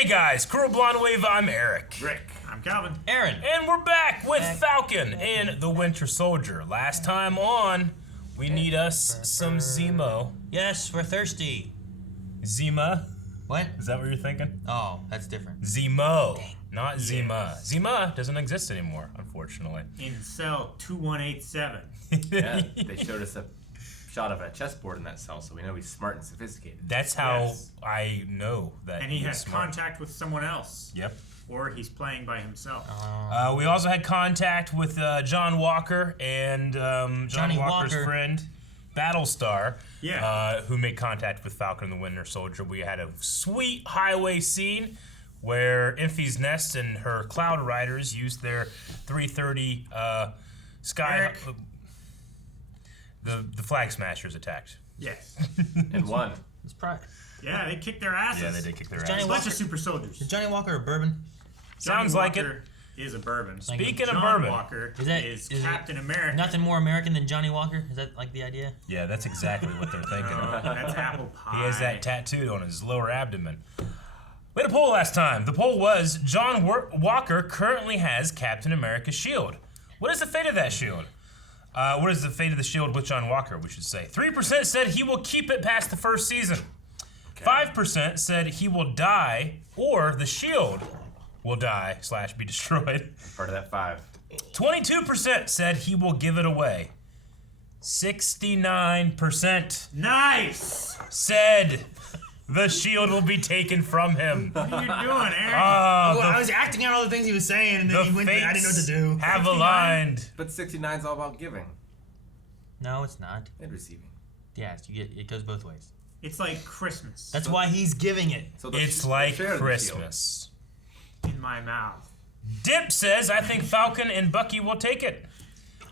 Hey guys, Crew Blonde Wave, I'm Eric. Rick. I'm Calvin. Aaron. And we're back with Falcon and the Winter Soldier. Last time on, we need us some Zemo. Yes, we're thirsty. Zema? What? Is that what you're thinking? Oh, that's different. Zemo, not Zima. Zima doesn't exist anymore, unfortunately. In cell 2187. Yeah, they showed us a shot of a chessboard in that cell, so we know he's smart and sophisticated. That's how Yes. I know that And he he's has smart. contact with someone else. Yep. Or he's playing by himself. We also had contact with John Walker and John Johnny Walker's Walker. friend, Battlestar, Yeah. who made contact with Falcon and the Winter Soldier. We had a sweet highway scene where Enfy's Nest and her Cloud Riders used their 330 Sky... Eric. The Flag Smashers attacked. Yes. And one. It's pride. Yeah, they kicked their asses. Yeah, they did kick their Johnny ass. A bunch of super soldiers. Is Johnny Walker a bourbon? Sounds like it. Walker is a bourbon. Speaking of John bourbon. Walker Is that- is is it Captain America. Nothing more American than Johnny Walker? Is that like the idea? Yeah, that's exactly what they're thinking. That's apple pie. He has that tattooed on his lower abdomen. We had a poll last time. The poll was, John Walker currently has Captain America's shield. What is the fate of that shield? What is the fate of the shield with John Walker, we should say? 3% said he will keep it past the first season. 5% said he will die, or the shield will die / be destroyed. Part of that 5. 22% said he will give it away. 69% Nice! said the shield will be taken from him. What are you doing, Aaron? I was acting out all the things he was saying, and The then he went. fates I didn't know what to do. have aligned. But 69's all about giving No, it's not. and receiving. Yes, you get. It goes both ways. It's like Christmas That's why he's giving it. So It's the like share of the shield. Christmas. in my mouth. Dip says, I think Falcon and Bucky will take it.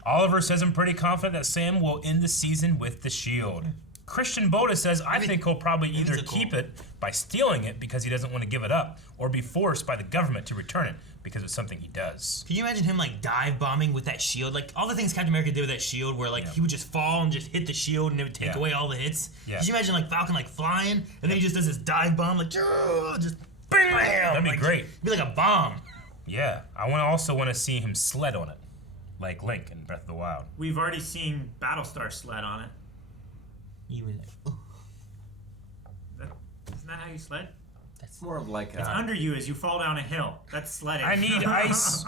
Oliver says, I'm pretty confident that Sam will end the season with the shield. Christian Boda says, I think he'll probably either keep it by stealing it because he doesn't want to give it up, or be forced by the government to return it because it's something he does. Can you imagine him like dive bombing with that shield? Like all the things Captain America did with that shield, where like he would just fall and just hit the shield and it would take away all the hits. Yeah. Could you imagine like Falcon like flying and then he just does this dive bomb like just Bam! bam? That'd be like, great. It'd be like a bomb. Yeah, I also want to see him sled on it, like Link in Breath of the Wild. We've already seen Battlestar sled on it. He was like, "Ooh." Isn't that how you sled? It's more of like It's under you as you fall down a hill. That's sledding. I need ice.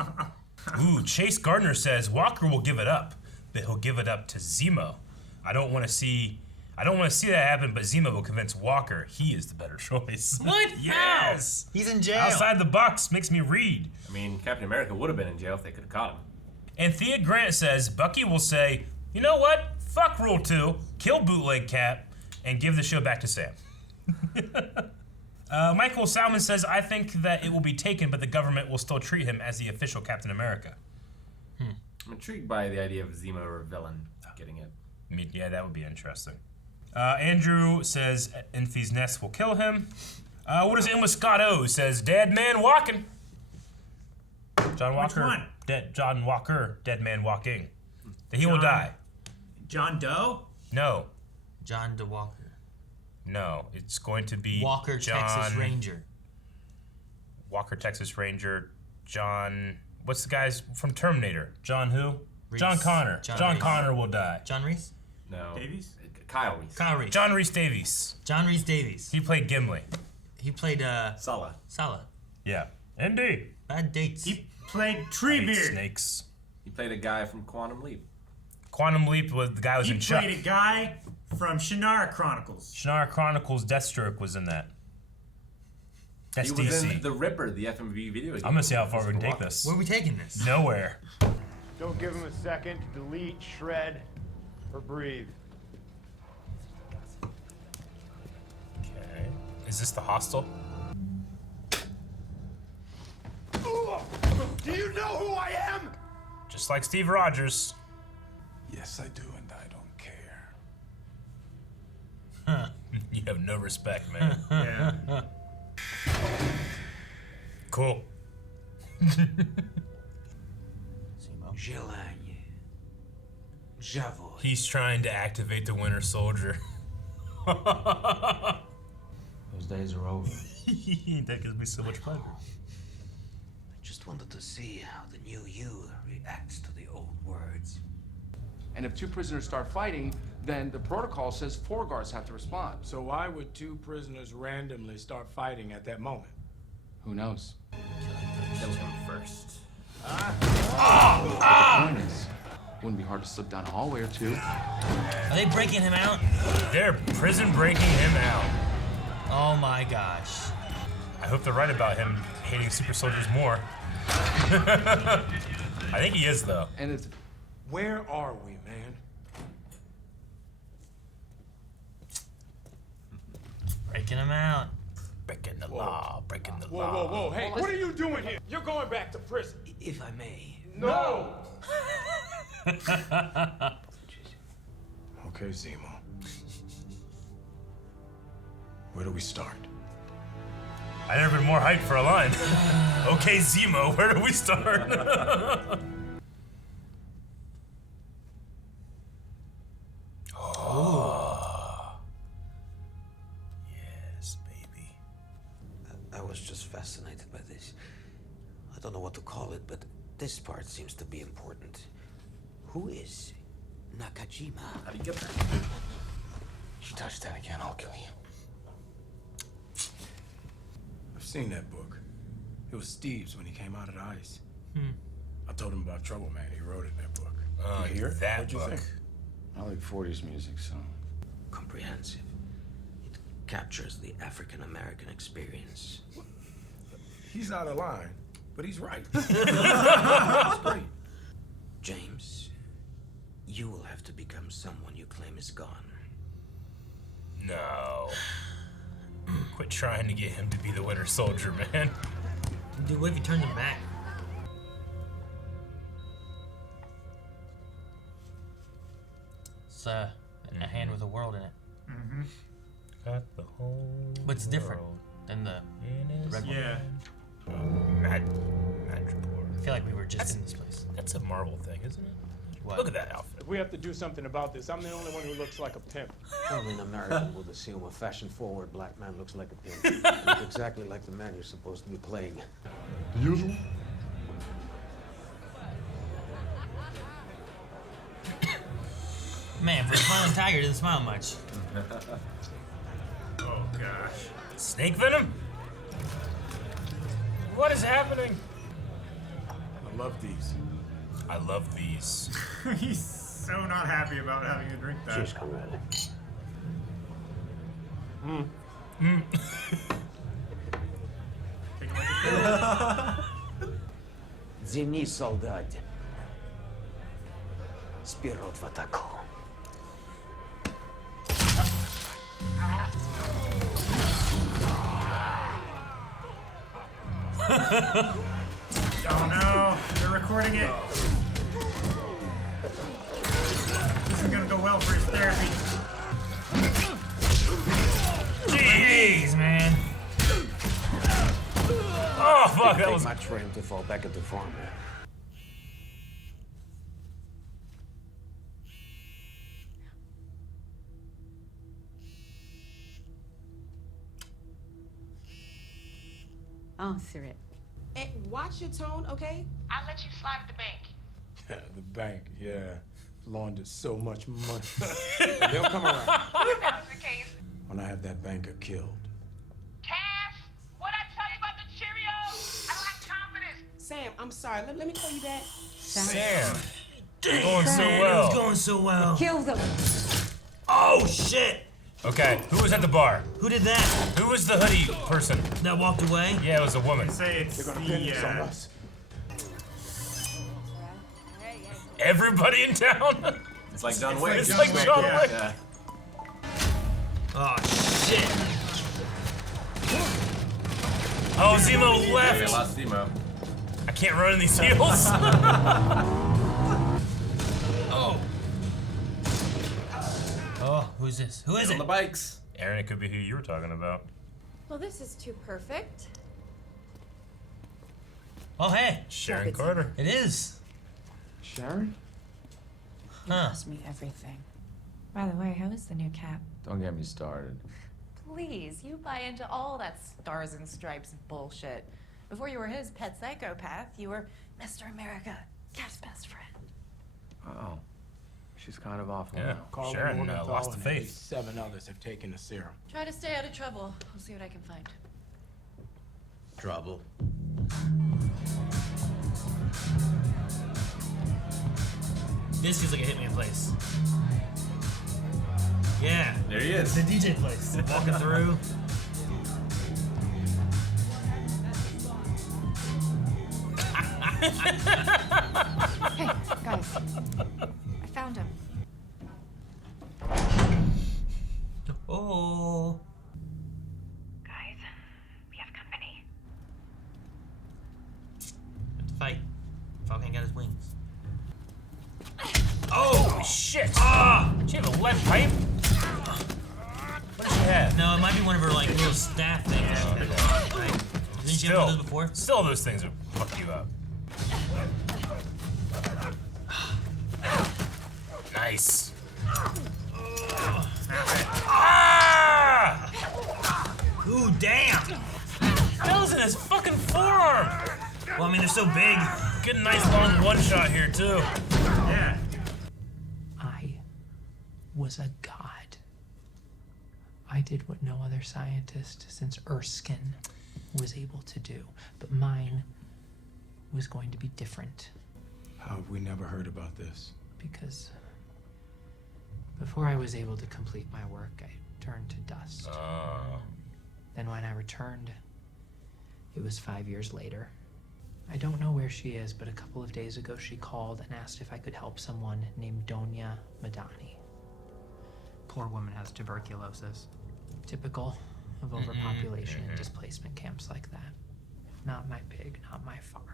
Ooh, Chase Gardner says Walker will give it up, but he'll give it up to Zemo. I don't want to see that happen, but Zemo will convince Walker he is the better choice. What? Yes. How? He's in jail. Outside the box makes me read. I mean, Captain America would have been in jail if they could have caught him. And Thea Grant says Bucky will say, you know what? Fuck Rule 2, kill Bootleg Cap, and give the show back to Sam. Michael Salmon says, I think that it will be taken, but the government will still treat him as the official Captain America. I'm intrigued by the idea of Zemo or a villain getting it. I mean, yeah, that would be interesting. Andrew says Enfy's Nest will kill him. What does end with Scott O? Says dead man walking. John Walker. one? John Walker, dead man walking. That he will die. John Doe? No, John DeWalker. no, it's going to be Walker, John, Texas Ranger. Walker, Texas Ranger. John. What's the guy's from Terminator? John who? Reese. John Connor. John Reese. Connor will die. John Reese? No. Davies? Kyle Reese. Kyle Reese. John Rhys Davies. John Reese Davies. He played Gimli. He played Sala. Sala. Yeah. Indeed. Bad dates. He played I hate Treebeard. snakes. He played a guy from Quantum Leap. Quantum Leap was the guy who was He in Chuck. played a guy from Shannara Chronicles. Shannara Chronicles Deathstroke was in that. That's He was DC. in The Ripper, the FMV video game. I'm gonna see how far we can take this. Where are we taking this? Nowhere. Don't give him a second to delete, shred, or breathe. Okay. Is this the hostel? Do you know who I am? Just like Steve Rogers. Yes, I do, and I don't care. You have no respect, man. Yeah. Cool. He's trying to activate the Winter Soldier. Those days are over. That gives me so much pleasure. I just wanted to see how the new you reacts to the old words. And if 2 prisoners start fighting, then the protocol says 4 guards have to respond. So why would 2 prisoners randomly start fighting at that moment? Who knows? Kill him first. The point is, wouldn't be hard to slip down a hallway or 2. Are they breaking him out? They're prison breaking him out. Oh my gosh. I hope they're right about him hating super soldiers more. I think he is, though. And it's Where are we, man? Breaking him out. Breaking the law, breaking the Whoa, law. whoa, whoa, hey, what are you doing here? You're going back to prison. If I may. No! Okay, Zemo. Where do we start? I've never been more hyped for a line. Okay, Zemo, where do we start? Oh. Yes, baby. I was just fascinated by this. I don't know what to call it, but this part seems to be important. Who is Nakajima? How do you get there? you touch that again, I'll kill you. I've seen that book. It was Steve's when he came out of the ice. I told him about Trouble Man. He wrote it in that book. You hear it? That What'd you book. think? I like 40s music, so. Comprehensive. It captures the African American experience. He's out of line, but he's right. That's great. James, you will have to become someone you claim is gone. No. Quit trying to get him to be the Winter Soldier, man. Dude, what if you turned him back? It's in a hand with a world in it. Got the whole But it's different world than the in his red one. Yeah. Madripoor. I feel like we were just in this place. That's a Marvel thing, isn't it? What? Look at that outfit. If we have to do something about this, I'm the only one who looks like a pimp. Only an American will assume a fashion-forward black man looks like a pimp. Looks exactly like the man you're supposed to be playing. The usual? Man, for a smiling tiger, it didn't smile much. Oh gosh. Snake venom? What is happening? I love these. I love these. He's so not happy about having to drink that. Cheers, comrade. Take it like a pill. Zini soldat. Spirot w ataku. Oh no, they're recording it. This is gonna go well for his therapy. Jeez, man. Oh, fuck, that Take was... much for him to fall back into form. Oh, Sirit. And watch your tone, okay? I'll let you slide the bank. The bank, yeah. Laundered so much money. They'll come around. If that was the case. When I have that banker killed. Cass, what'd I tell you about the Cheerios? I don't have confidence. Sam, I'm sorry. Let me call you back. Sam. Going so Man, it well. was going so well. Kill them. Oh, shit. Okay, who was at the bar? Who did that? Who was the hoodie person? That walked away? Yeah, it was a woman. They say it's They're gonna pin this on the, us. Everybody in town? It's like John Wick. It's like John yeah. Wick. Yeah. Oh, shit. Oh, Zemo Yeah, we left. lost Zemo. I can't run in these heels. Oh. Oh, who's this? Who is On it? the bikes. Aaron, it could be who you were talking about. Well, this is too perfect. Oh, hey. Sharon Carter. It is. Sharon? Huh. Ask me everything. By the way, how is the new cap? Don't get me started. please, you buy into all that stars and stripes bullshit. Before you were his pet psychopath, you were Mr. America, Cap's best friend. Uh-oh. She's kind of awful. Yeah, Carl Sharon Morgenthau lost the and at faith. least 7 others have taken the serum. Try to stay out of trouble. I'll see what I can find. Trouble. This feels like a Hitman place. Yeah. There he is. The DJ place. Walking through. Hey, guys. I found him. Oh. Guys, we have company. Let's fight. Falcon got his wings. Oh, shit! Ah! She have a lead pipe? What does she have? No, it might be one of her like little staff things. Yeah, Right? Didn't she have one of Still, those before? still those things will fuck you up. Nice. Ah! Ooh, damn! That was in his fucking forearm! Well, I mean, they're so big. Get a nice long one shot here, too. Yeah. I was a god. I did what no other scientist since Erskine was able to do, but mine was going to be different. How have we never heard about this? Because before I was able to complete my work, I turned to dust. Then when I returned, it was 5 years later. I don't know where she is, but a couple of days ago she called and asked if I could help someone named Donya Madani. Poor woman has tuberculosis. Typical of overpopulation and displacement camps like that. Not my pig, not my farm.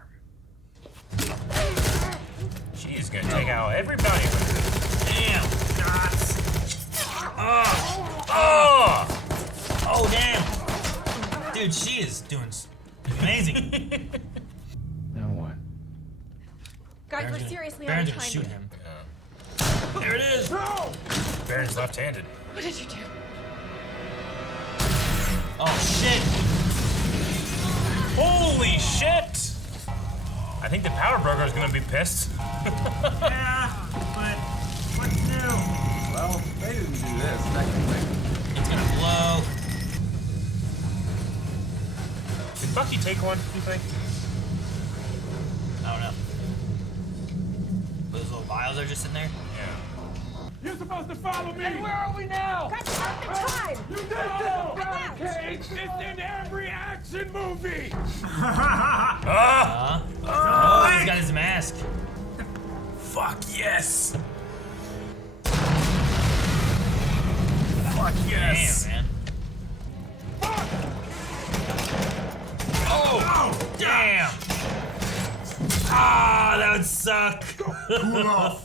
She's gonna take out every bounty hunter. Damn! Oh! Oh, damn! Dude, she is doing amazing. Now what? Guys, Baron's we're gonna- seriously Baron's out of gonna time. shoot him. There it is! No! Baron's left-handed. What did you do? Oh, shit! Holy shit! I think the Power Broker is gonna be pissed. Yeah, but what's new? Well, they didn't do this. Technically. It's gonna blow. Did Bucky take one, you think? I don't know. Those little vials are just in there? Yeah. You're supposed to follow me! Where are we now? Got the time! You did this barricade! It's in every action movie! Oh, he's got his mask. Fuck yes! Fuck yes! Damn, man. Oh! Damn! Ah, that would suck. Cool off.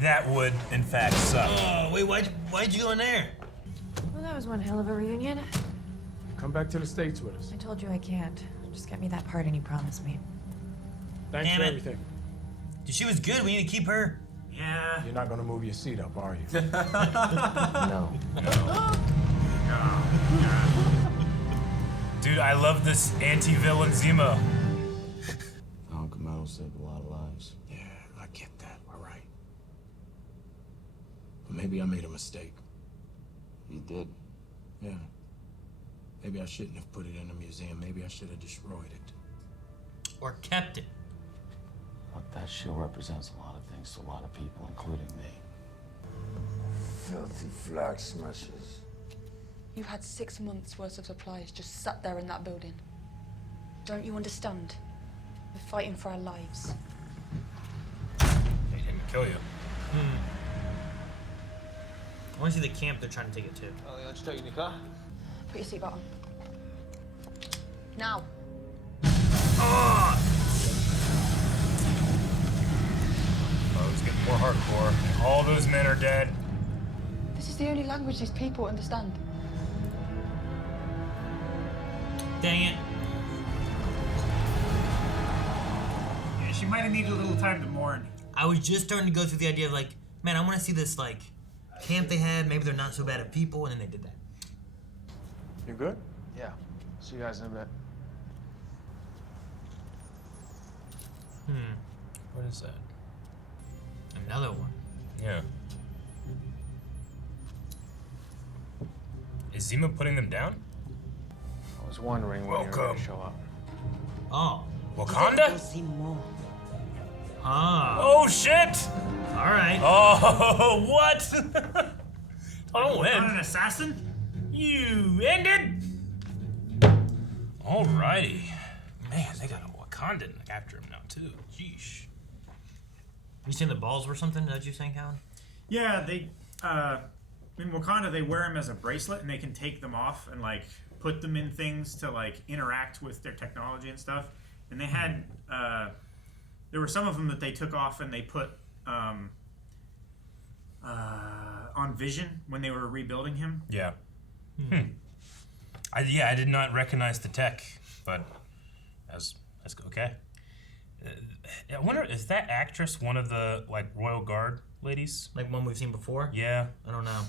That would, in fact, suck. Oh, wait, why'd you go in there? Well, that was one hell of a reunion. Come back to the States with us. I told you I can't. Just get me that part and you promised me. Thanks Damn for it. everything. Dude, she was good. We need to keep her. Yeah. You're not gonna move your seat up, are you? No. Dude, I love this anti-villain Zemo. Uncle Mel saved a lot of lives. Yeah, I get that. All right. But maybe I made a mistake. You did. Yeah. Maybe I shouldn't have put it in a museum. Maybe I should have destroyed it. Or kept it. Look, that show represents a lot of things to a lot of people, including me. Filthy flag smashers. You've had 6 months worth of supplies just sat there in that building. Don't you understand? We're fighting for our lives. They didn't kill you. I want to see the camp they're trying to take it to. Put your seatbelt on. Now. Oh, it's getting more hardcore. All those men are dead. This is the only language these people understand. Dang it. Yeah, she might have needed a little time to mourn. I was just starting to go through the idea of like, man, I want to see this like camp they had. Maybe they're not so bad at people, and then they did that. You good? Yeah. See you guys in a bit. What is that? Another one. Yeah. Is Zemo putting them down? I was wondering when you were going to show up. Oh. Wakanda? Ah. Oh shit! All right. Oh, what? Don't win. Not an assassin? You ended. Alrighty. Man, they got a Wakandan after him now too. Jeesh. You seen the balls or something? Did you think, Alan? Yeah, they. In Wakanda, they wear them as a bracelet, and they can take them off and like put them in things to like interact with their technology and stuff. And they had. There were some of them that they took off and they put on Vision when they were rebuilding him. Yeah. I did not recognize the tech, but that's okay. I wonder, is that actress one of the like Royal Guard ladies? Like one we've seen before? Yeah. I don't know.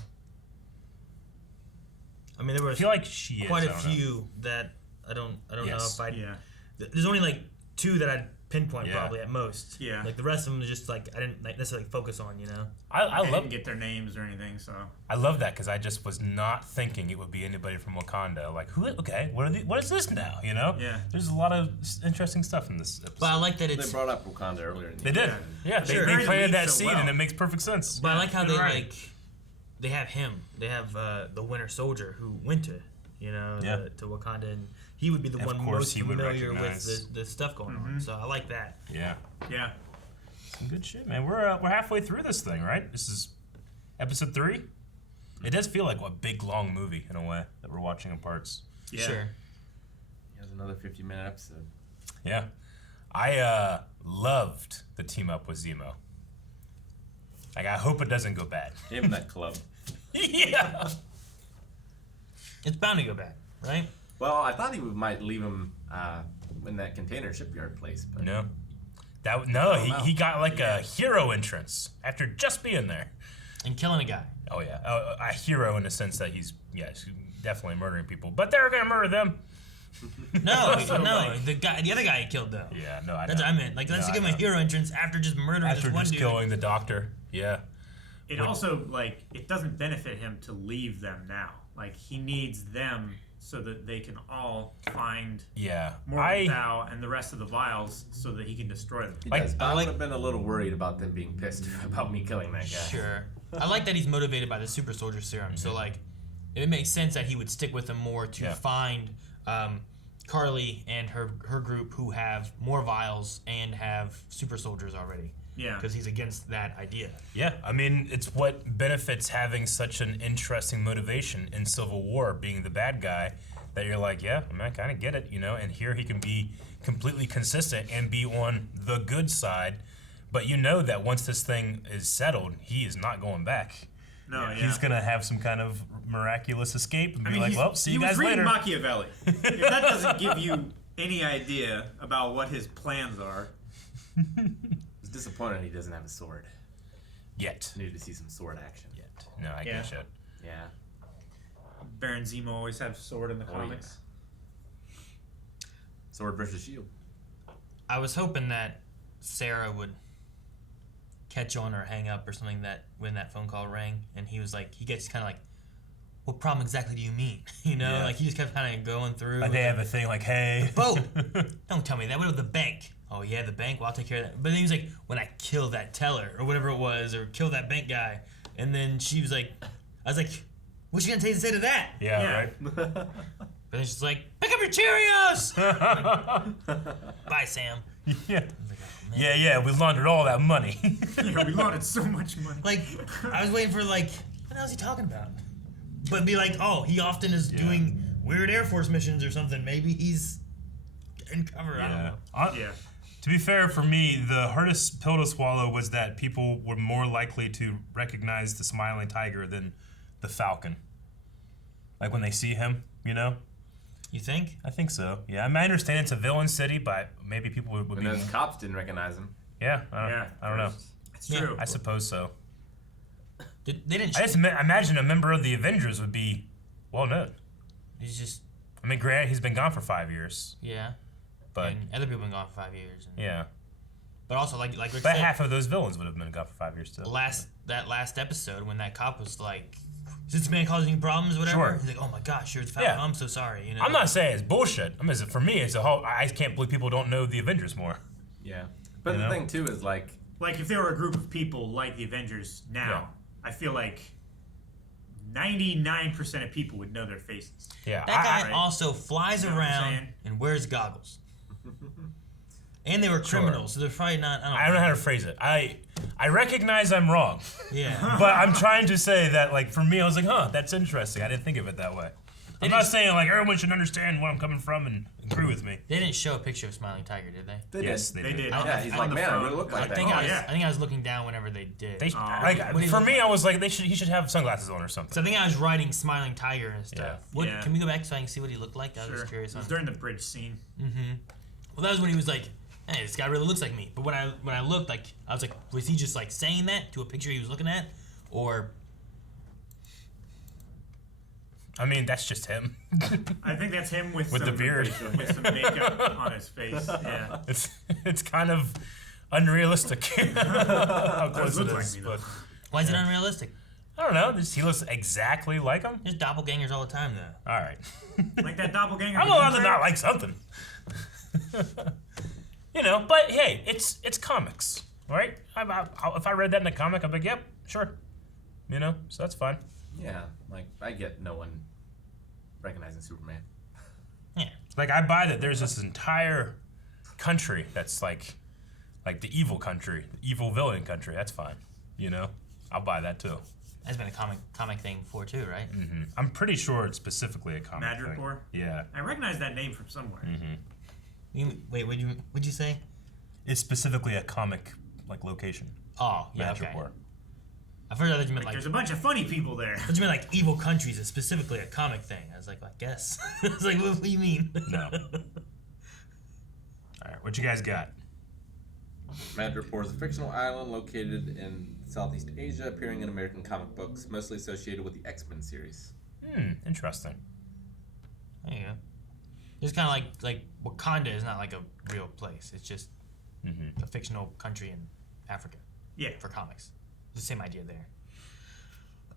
I mean, there were I feel like she is. quite a few that I don't know Yes. if I. Yeah. There's only like 2 that I'd pinpoint Yeah. probably at most. Yeah. Like the rest of them is just like I didn't like, necessarily focus on, you know. I They love didn't get their names or anything, so. I love that because I just was not thinking it would be anybody from Wakanda. Like, who? Okay, what is this now? You know? Yeah. There's a lot of interesting stuff in this episode. But I like that They it's. brought up Wakanda earlier. In the They did. episode. Yeah, Sure. they planted that so seed well. and it makes perfect sense. But I like how they Right. like. They have him. They have the Winter Soldier who went to, you know, Yeah. to Wakanda, and he would be the Of one course most he would familiar with recognize. the stuff going on. So I like that. Yeah. Yeah. Some good shit, man. We're halfway through this thing, right? This is episode 3. It does feel like a big long movie in a way that we're watching in parts. Yeah. Sure. Here's another 50-minute episode. Yeah. I loved the team up with Zemo. Like, I hope it doesn't go bad. Him in that club. Yeah. It's bound to go back, right? Well, I thought he might leave him in that container shipyard place, but No. Oh, He got like a hero entrance after just being there. And killing a guy. Oh yeah, a hero in the sense that he's definitely murdering people, but they're gonna murder them. No, the other guy he killed though. Yeah, no, I know. That's what I meant. Like, let's No, give I him know. a hero entrance after just murdering After this one just dude. killing the doctor. Yeah. It also, like, it doesn't benefit him to leave them now. Like, he needs them so that they can all find Morgenthau and the rest of the vials so that he can destroy them. he does. But I would have been a little worried about them being pissed about me killing that guy. Sure. I like that he's motivated by the super soldier serum. So like, it makes sense that he would stick with them more to find Carly and her group who have more vials and have super soldiers already. Yeah. Because he's against that idea. Yeah, I mean, it's what benefits having such an interesting motivation in Civil War, being the bad guy, that you're like, yeah, I mean, I kind of get it, you know, and here he can be completely consistent and be on the good side, but you know that once this thing is settled, he is not going back. No, yeah. He's going to have some kind of miraculous escape and be like, well, see you guys he was later. reading Machiavelli. If that doesn't give you any idea about what his plans are. It's disappointing he doesn't have a sword. Yet. Needed to see some sword action. Yet. No, I get you. Yeah. Baron Zemo always have sword in the Oh, comics. Sword versus shield. I was hoping that Sarah would catch on or hang up or something that when that phone call rang, and he was like, he gets kind of like, what problem exactly do you mean? You know, Yeah. like he just kept kind of going through. Like they have a thing like, hey. Boat. Don't tell me that. What about the bank? Oh yeah, the bank. Well, I'll take care of that. But then he was like, when I kill that teller or whatever it was, or kill that bank guy, and then she was like, I was like, what's she gonna say to that? Yeah. Right. But then she's like, pick up your Cheerios. Bye, Sam. Yeah. Yeah, we laundered all that money. Yeah, we laundered so much money. Like, I was waiting for like, what the hell is he talking about? But be like, oh, he often is doing weird Air Force missions or something. Maybe he's in cover. I don't know. To be fair, for me, the hardest pill to swallow was that people were more likely to recognize the smiling tiger than the Falcon. Like when they see him, you know? You think? I think so. Yeah, I mean, I understand it's a villain city, but maybe people would And be... those cops didn't recognize him. Yeah, I don't know. It's true. I suppose so. They didn't. I just imagine a member of the Avengers would be well known. He's just. I mean, granted, he's been gone for 5 years. Yeah. But and other people have been gone for 5 years. Yeah. But also, like Rick but said, half of those villains would have been gone for 5 years too. That last episode when that cop was like, "Is this man causing you problems?" Whatever. Sure. He's like, "Oh my gosh, sure, it's Falcon. I'm so sorry." You know. I'm not saying it's bullshit. I mean, for me, it's a whole. I can't believe people don't know the Avengers more. Yeah. But the thing too is like if there were a group of people like the Avengers now, I feel like 99% of people would know their faces. Yeah. That guy also flies around and wears goggles. And they were criminals, so they're probably not. I don't know how to phrase it. I recognize I'm wrong. Yeah. But I'm trying to say that, like, for me, I was like, huh, that's interesting. I didn't think of it that way. I'm not saying, like, everyone should understand where I'm coming from and agree with me. They didn't show a picture of Smiling Tiger, did they? Yes, they did. Yeah, he's like, man, I really look like that. I think I was looking down whenever they did. For me, I was like, he should have sunglasses on or something. So I think I was writing Smiling Tiger and stuff. Yeah. Can we go back so I can see what he looked like? I was just curious. It was during the bridge scene. Mm-hmm. Well, that was when he was like, "Hey, this guy really looks like me." But when I looked, like, I was like, was he just like saying that to a picture he was looking at, or? I mean, that's just him. I think that's him with the beard, with some makeup on his face. Yeah, it's kind of unrealistic. How close it is, but why is it unrealistic? I don't know. He looks exactly like him. There's doppelgangers all the time, though. All right. Like that doppelganger. I'm allowed to not like something. You know, but hey, it's comics, right? If I read that in a comic, I'm like, yep, sure. You know, so that's fine. Yeah, like I get no one recognizing Superman. Yeah. Like I buy that there's this entire country that's like the evil country, the evil villain country. That's fine. You know, I'll buy that too. That's been a comic thing before too, right? Mm-hmm. I'm pretty sure it's specifically a comic Madripoor? thing. Yeah. I recognize that name from somewhere. Mm-hmm. Wait, what'd you say? It's specifically a comic like location. Oh, yeah, Madripoor. okay. I heard that you meant like there's a bunch of funny people there. But you meant like evil countries is specifically a comic thing. I was like, I guess. I was like, what do you mean? No. All right, what you guys got? Madripoor is a fictional island located in Southeast Asia, appearing in American comic books, mostly associated with the X-Men series. Interesting. There you go. It's kind of like Wakanda is not like a real place. It's just a fictional country in Africa. Yeah. For comics. It's the same idea there.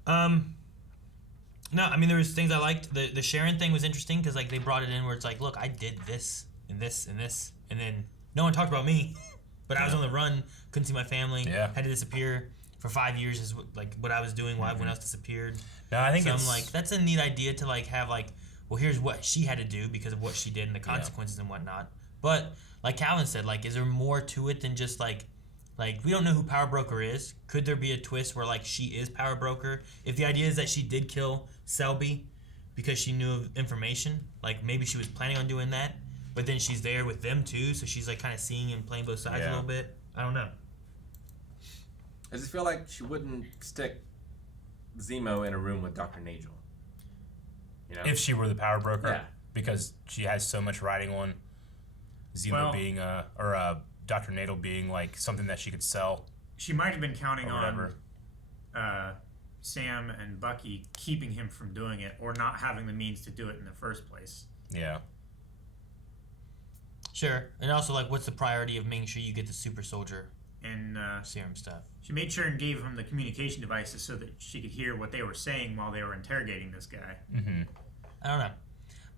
No, I mean, there was things I liked. The Sharon thing was interesting because like they brought it in where it's like, look, I did this and this and this, and then no one talked about me, but I was on the run, couldn't see my family, had to disappear for 5 years is what I was doing while everyone else disappeared. No, I think I'm like, that's a neat idea to like have like, well, here's what she had to do because of what she did and the consequences and whatnot. But like Calvin said, like, is there more to it than just like we don't know who Power Broker is. Could there be a twist where like she is Power Broker? If the idea is that she did kill Selby because she knew of information, like maybe she was planning on doing that, but then she's there with them too, so she's like kind of seeing and playing both sides a little bit. I don't know. I just feel like she wouldn't stick Zemo in a room with Dr. Nagel. You know? If she were the Power Broker, Yeah. because she has so much riding on Zemo being Dr. Nagel being like something that she could sell. She might have been counting or on whatever. Sam and Bucky keeping him from doing it or not having the means to do it in the first place. Yeah. Sure. And also, like, what's the priority of making sure you get the super soldier and serum stuff? She made sure and gave him the communication devices so that she could hear what they were saying while they were interrogating this guy. I don't know.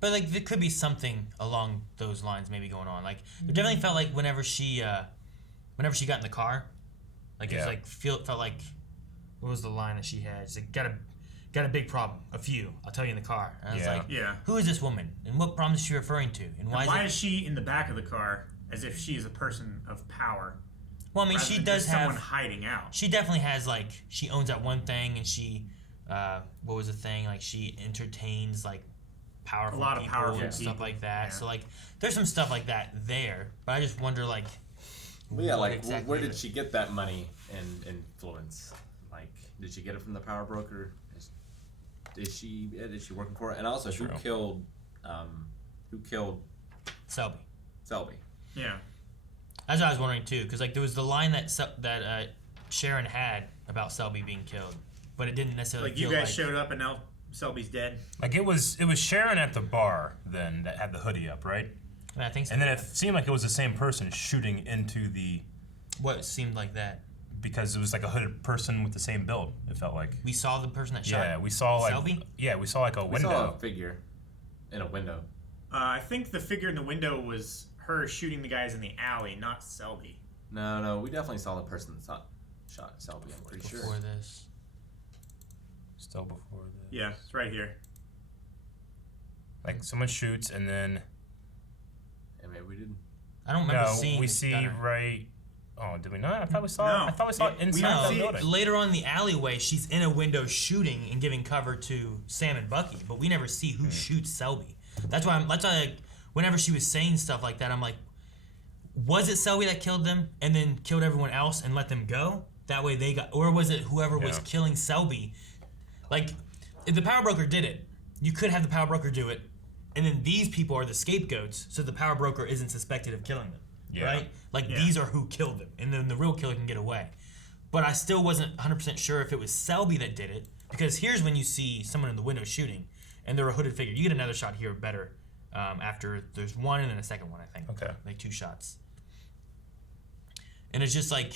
But, like, there could be something along those lines maybe going on. Like, it definitely felt like whenever she got in the car, like, it was like, felt like, what was the line that she had? She's like, got a big problem. A few. I'll tell you in the car. And I was like, who is this woman? And what problem is she referring to? And why is she in the back of the car as if she is a person of power? Well, I mean, she does have someone hiding out. She definitely has, like, she owns that one thing, and she, what was the thing? Like, she entertains, like, powerful people and stuff like that. So, like, there's some stuff like that there. But I just wonder, like, well, yeah, like, where did she get that money and influence? Like, did she get it from the Power Broker? Is she working for it? And also, who killed Selby? Selby. Yeah. That's what I was wondering too, because like there was the line that Sharon had about Selby being killed, but it didn't necessarily. Like you guys showed up and now Selby's dead. Like it was Sharon at the bar then that had the hoodie up, right? I think so. And then it seemed like it was the same person shooting into the. What seemed like that? Because it was like a hooded person with the same build. It felt like. We saw the person that shot. Yeah, we saw like. Selby? Yeah, we saw like a window. We saw a figure in a window. I think the figure in the window was her shooting the guys in the alley, not Selby. No, we definitely saw the person that shot Selby. I'm pretty sure. Before this. Still before this. Yeah, it's right here. Like someone shoots and then. Yeah, maybe we didn't. I don't remember No, seeing. we see Gunner. right. Oh, did we not? I thought we saw. No. I thought we saw it inside the building. Later on in the alleyway, she's in a window shooting and giving cover to Sam and Bucky, but we never see who shoots Selby. That's why. Like, whenever she was saying stuff like that, I'm like, was it Selby that killed them and then killed everyone else and let them go? That way they got, or was it whoever was killing Selby? Like, if the power broker did it, you could have the power broker do it, and then these people are the scapegoats, so the power broker isn't suspected of killing them. Yeah. Right? Like, these are who killed them, and then the real killer can get away. But I still wasn't 100% sure if it was Selby that did it, because here's when you see someone in the window shooting, and they're a hooded figure. You get another shot here better after there's one and then a second one, I think. Okay. Like 2 shots. And it's just like,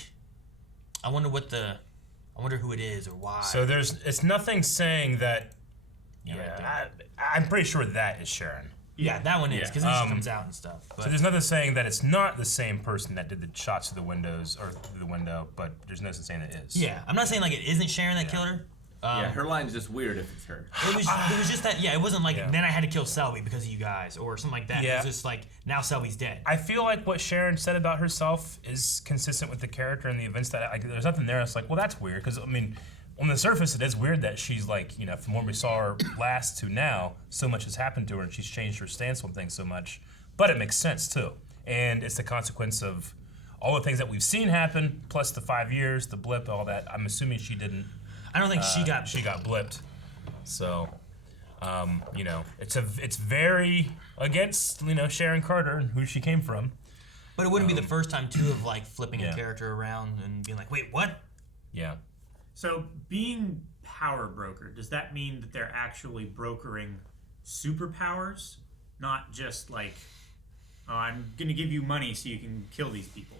I wonder who it is or why. So it's nothing saying that. Yeah, I'm pretty sure that is Sharon. Yeah, that one is, because then she comes out and stuff. But So there's nothing saying that it's not the same person that did the shots to the windows or through the window, but there's nothing saying it is. yeah, I'm not saying like it isn't Sharon that killed her. Yeah, her line's just weird if it's her. It was just that, it wasn't like, then I had to kill Selby because of you guys, or something like that. Yeah. It was just like, now Selby's dead. I feel like what Sharon said about herself is consistent with the character and the events that there's nothing there. It's like, well, that's weird because I mean, on the surface, it is weird that she's like, from when we saw her last to now, so much has happened to her and she's changed her stance on things so much. But it makes sense too, and it's the consequence of all the things that we've seen happen, plus the 5 years, the blip, all that. I'm assuming she didn't. I don't think she got blipped. So, it's very against Sharon Carter and who she came from. But it wouldn't be the first time too of like flipping a character around and being like, wait, what? Yeah. So being power broker, does that mean that they're actually brokering superpowers, not just like, oh, I'm gonna give you money so you can kill these people?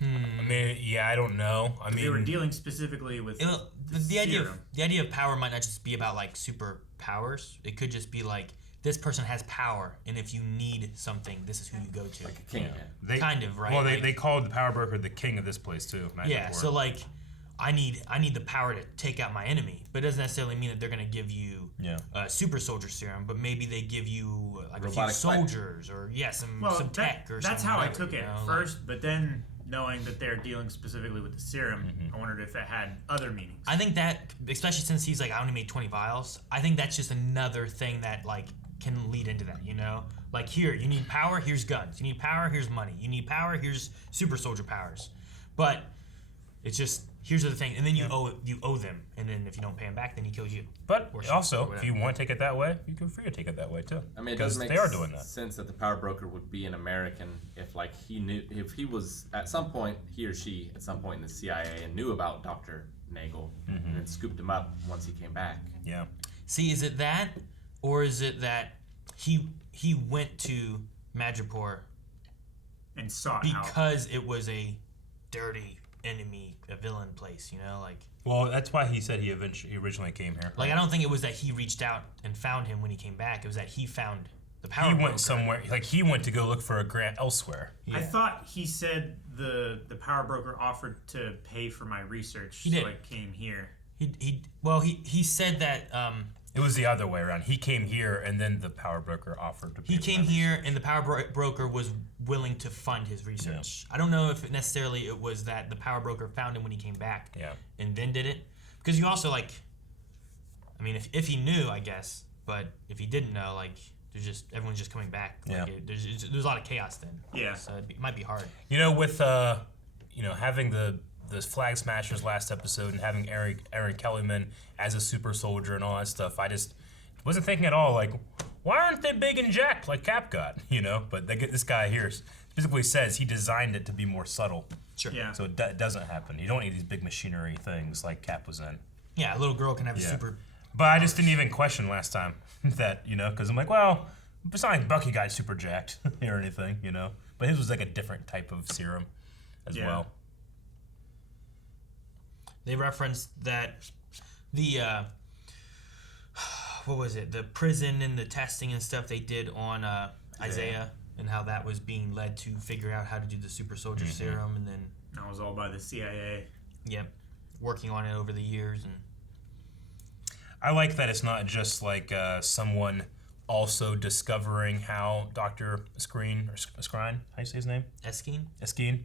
I mean, yeah, I don't know. I mean, they were dealing specifically with the idea of power might not just be about like superpowers. It could just be like, this person has power, and if you need something, this is who you go to. Like a king. They, kind of, right? Well, they called the power broker the king of this place too. Yeah, so like, I need the power to take out my enemy, but it doesn't necessarily mean that they're gonna give you super soldier serum, but maybe they give you like a few soldiers or some tech or something. That's how I took it at first, but then knowing that they're dealing specifically with the serum, I wondered if it had other meanings. I think that, especially since he's like, I only made 20 vials, I think that's just another thing that like can lead into that, Like here, you need power, here's guns. You need power, here's money. You need power, here's super soldier powers. But it's just, here's the thing, and then you owe them, and then if you don't pay them back, then he kills you. But also, if you want to take it that way, you can free to take it that way too. I mean, it does make sense that the power broker would be an American if, like, if he was at some point, he or she at some point in the CIA and knew about Dr. Nagel and then scooped him up once he came back. Yeah. See, is it that, or is it that he went to Madripoor and sought because it was a dirty enemy, a villain place, like. Well, that's why he said he originally came here. Like, I don't think it was that he reached out and found him when he came back. It was that he found the power broker. He went somewhere, like he went to go look for a grant elsewhere. I thought he said the power broker offered to pay for my research, He did. I came here. He said that. It was the other way around. He came here, and then the power broker offered to pay. He came here, and the power broker was willing to fund his research. I don't know if necessarily it was that the power broker found him when he came back, and then did it. Because you also if he knew, I guess, but if he didn't know, everyone's just coming back. There's a lot of chaos then. Yeah. So it might be hard. With having the Flag Smashers last episode and having Aaron Kellyman as a super soldier and all that stuff, I just wasn't thinking at all like, why aren't they big and jacked like Cap got? But they get this guy here specifically says he designed it to be more subtle. Sure. Yeah. So it doesn't happen. You don't need these big machinery things like Cap was in. Yeah, a little girl can have a super But I just didn't even question last time that, because I'm like, well, it's not like Bucky got super jacked or anything, But his was like a different type of serum as well. They referenced that the what was it? The prison and the testing and stuff they did on Isaiah and how that was being led to figure out how to do the super soldier serum, and then that was all by the CIA. Yep, working on it over the years. And I like that it's not just like someone also discovering how Dr. Eskrine, how do you say his name? Eskine,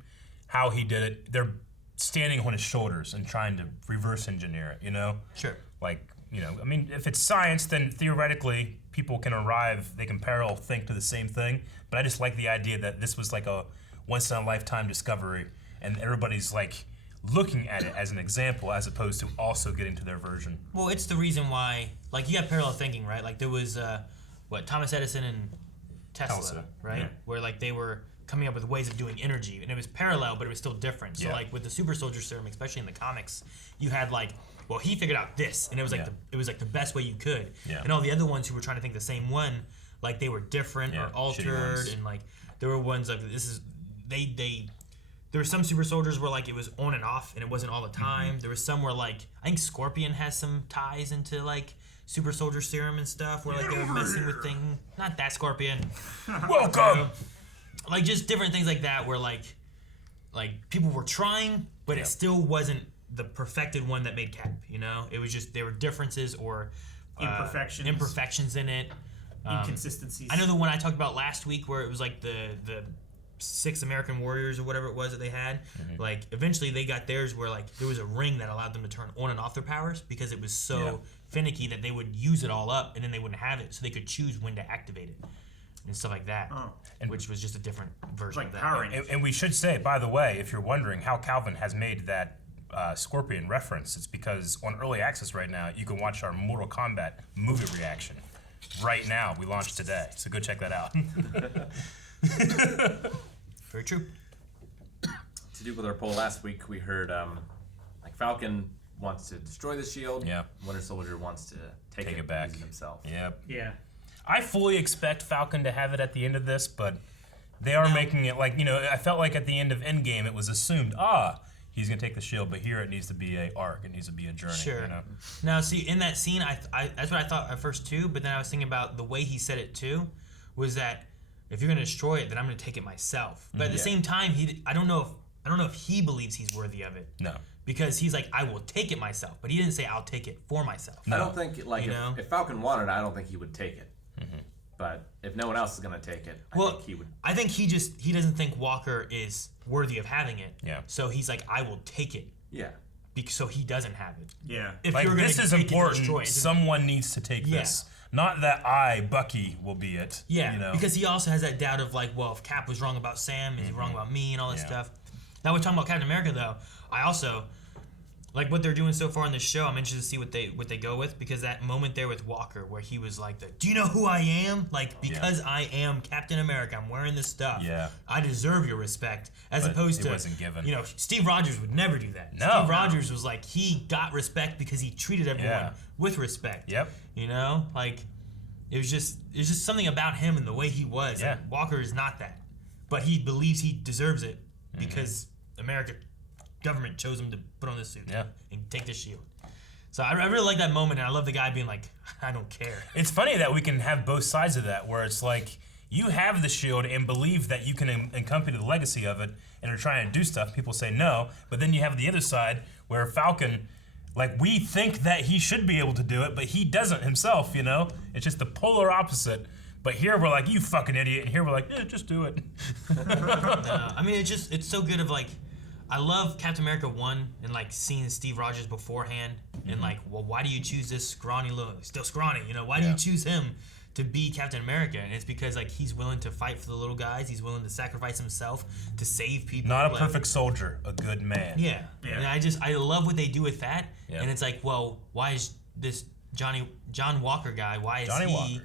how he did it. They're standing on his shoulders and trying to reverse engineer it, Sure. Like, I mean, if it's science, then theoretically people can arrive, they can parallel think to the same thing. But I just like the idea that this was like a once-in-a-lifetime discovery, and everybody's like looking at it as an example as opposed to also getting to their version. Well, it's the reason why, like, you have parallel thinking, right? Like, there was, Thomas Edison and Tesla, right? Yeah. Where, like, they were coming up with ways of doing energy, and it was parallel, but it was still different. So, like, with the super soldier serum, especially in the comics, you had, like, well, he figured out this, and it was like the best way you could. Yeah. And all the other ones who were trying to think the same one, like, they were different or altered, and, like, there were ones like there were some super soldiers where, like, it was on and off, and it wasn't all the time. There was some where, like, I think Scorpion has some ties into, like, super soldier serum and stuff, where, like, they were messing with things. Not that Scorpion. Welcome! Like, just different things like that where, like people were trying, but it still wasn't the perfected one that made Cap, It was just, there were differences or imperfections in it. Inconsistencies. I know the one I talked about last week where it was like the 6 American warriors or whatever it was that they had. Like, eventually they got theirs where, like, there was a ring that allowed them to turn on and off their powers because it was so finicky that they would use it all up and then they wouldn't have it, so they could choose when to activate it and stuff like that. Which was just a different version of that. And we should say, by the way, if you're wondering how Calvin has made that Scorpion reference, it's because on Early Access right now, you can watch our Mortal Kombat movie reaction. Right now, we launched today, so go check that out. Very true. To do with our poll last week, we heard like Falcon wants to destroy the shield. Yeah. Winter Soldier wants to take it back himself. Yep. Yeah. I fully expect Falcon to have it at the end of this, but they are making it like, I felt like at the end of Endgame it was assumed, he's going to take the shield, but here it needs to be a arc, it needs to be a journey. Sure. Now, see, in that scene, I that's what I thought at first too, but then I was thinking about the way he said it too, was that if you're going to destroy it, then I'm going to take it myself. But at the same time, I don't know if he believes he's worthy of it. No. Because he's like, I will take it myself, but he didn't say I'll take it for myself. I don't think, like, if Falcon wanted it, I don't think he would take it. But if no one else is going to take it, I think he would. I think he doesn't think Walker is worthy of having it. Yeah. So he's like, I will take it. Yeah. So he doesn't have it. Yeah. If like, you're this gonna is take it, important. destroy it. Someone needs to take this. Not that Bucky, will be it. Yeah, because he also has that doubt of, like, well, if Cap was wrong about Sam, is he wrong about me and all this stuff. Now we're talking about Captain America, though. I also like what they're doing so far in this show. I'm interested to see what they go with, because that moment there with Walker where he was like, do you know who I am? Like, because I am Captain America, I'm wearing this stuff. Yeah. I deserve your respect. As But opposed to, it wasn't given. Steve Rogers would never do that. No. Steve Rogers was like, he got respect because he treated everyone with respect. Yep. Like, it was just something about him and the way he was. Yeah. And Walker is not that, but he believes he deserves it because America government chose him to put on this suit and take this shield. So I really like that moment, and I love the guy being like, I don't care. It's funny that we can have both sides of that, where it's like, you have the shield and believe that you can accompany the legacy of it and are trying to do stuff. People say no, but then you have the other side where Falcon, like, we think that he should be able to do it, but he doesn't himself, It's just the polar opposite. But here we're like, you fucking idiot, and here we're like, just do it. I mean, it's so good of, like, I love Captain America 1 and, like, seeing Steve Rogers beforehand and, like, well, why do you choose this scrawny little, still scrawny, why do you choose him to be Captain America? And it's because, like, he's willing to fight for the little guys. He's willing to sacrifice himself to save people. Not a perfect soldier, a good man. Yeah. And I love what they do with that. Yeah. And it's like, well, why is this John Walker guy, why is he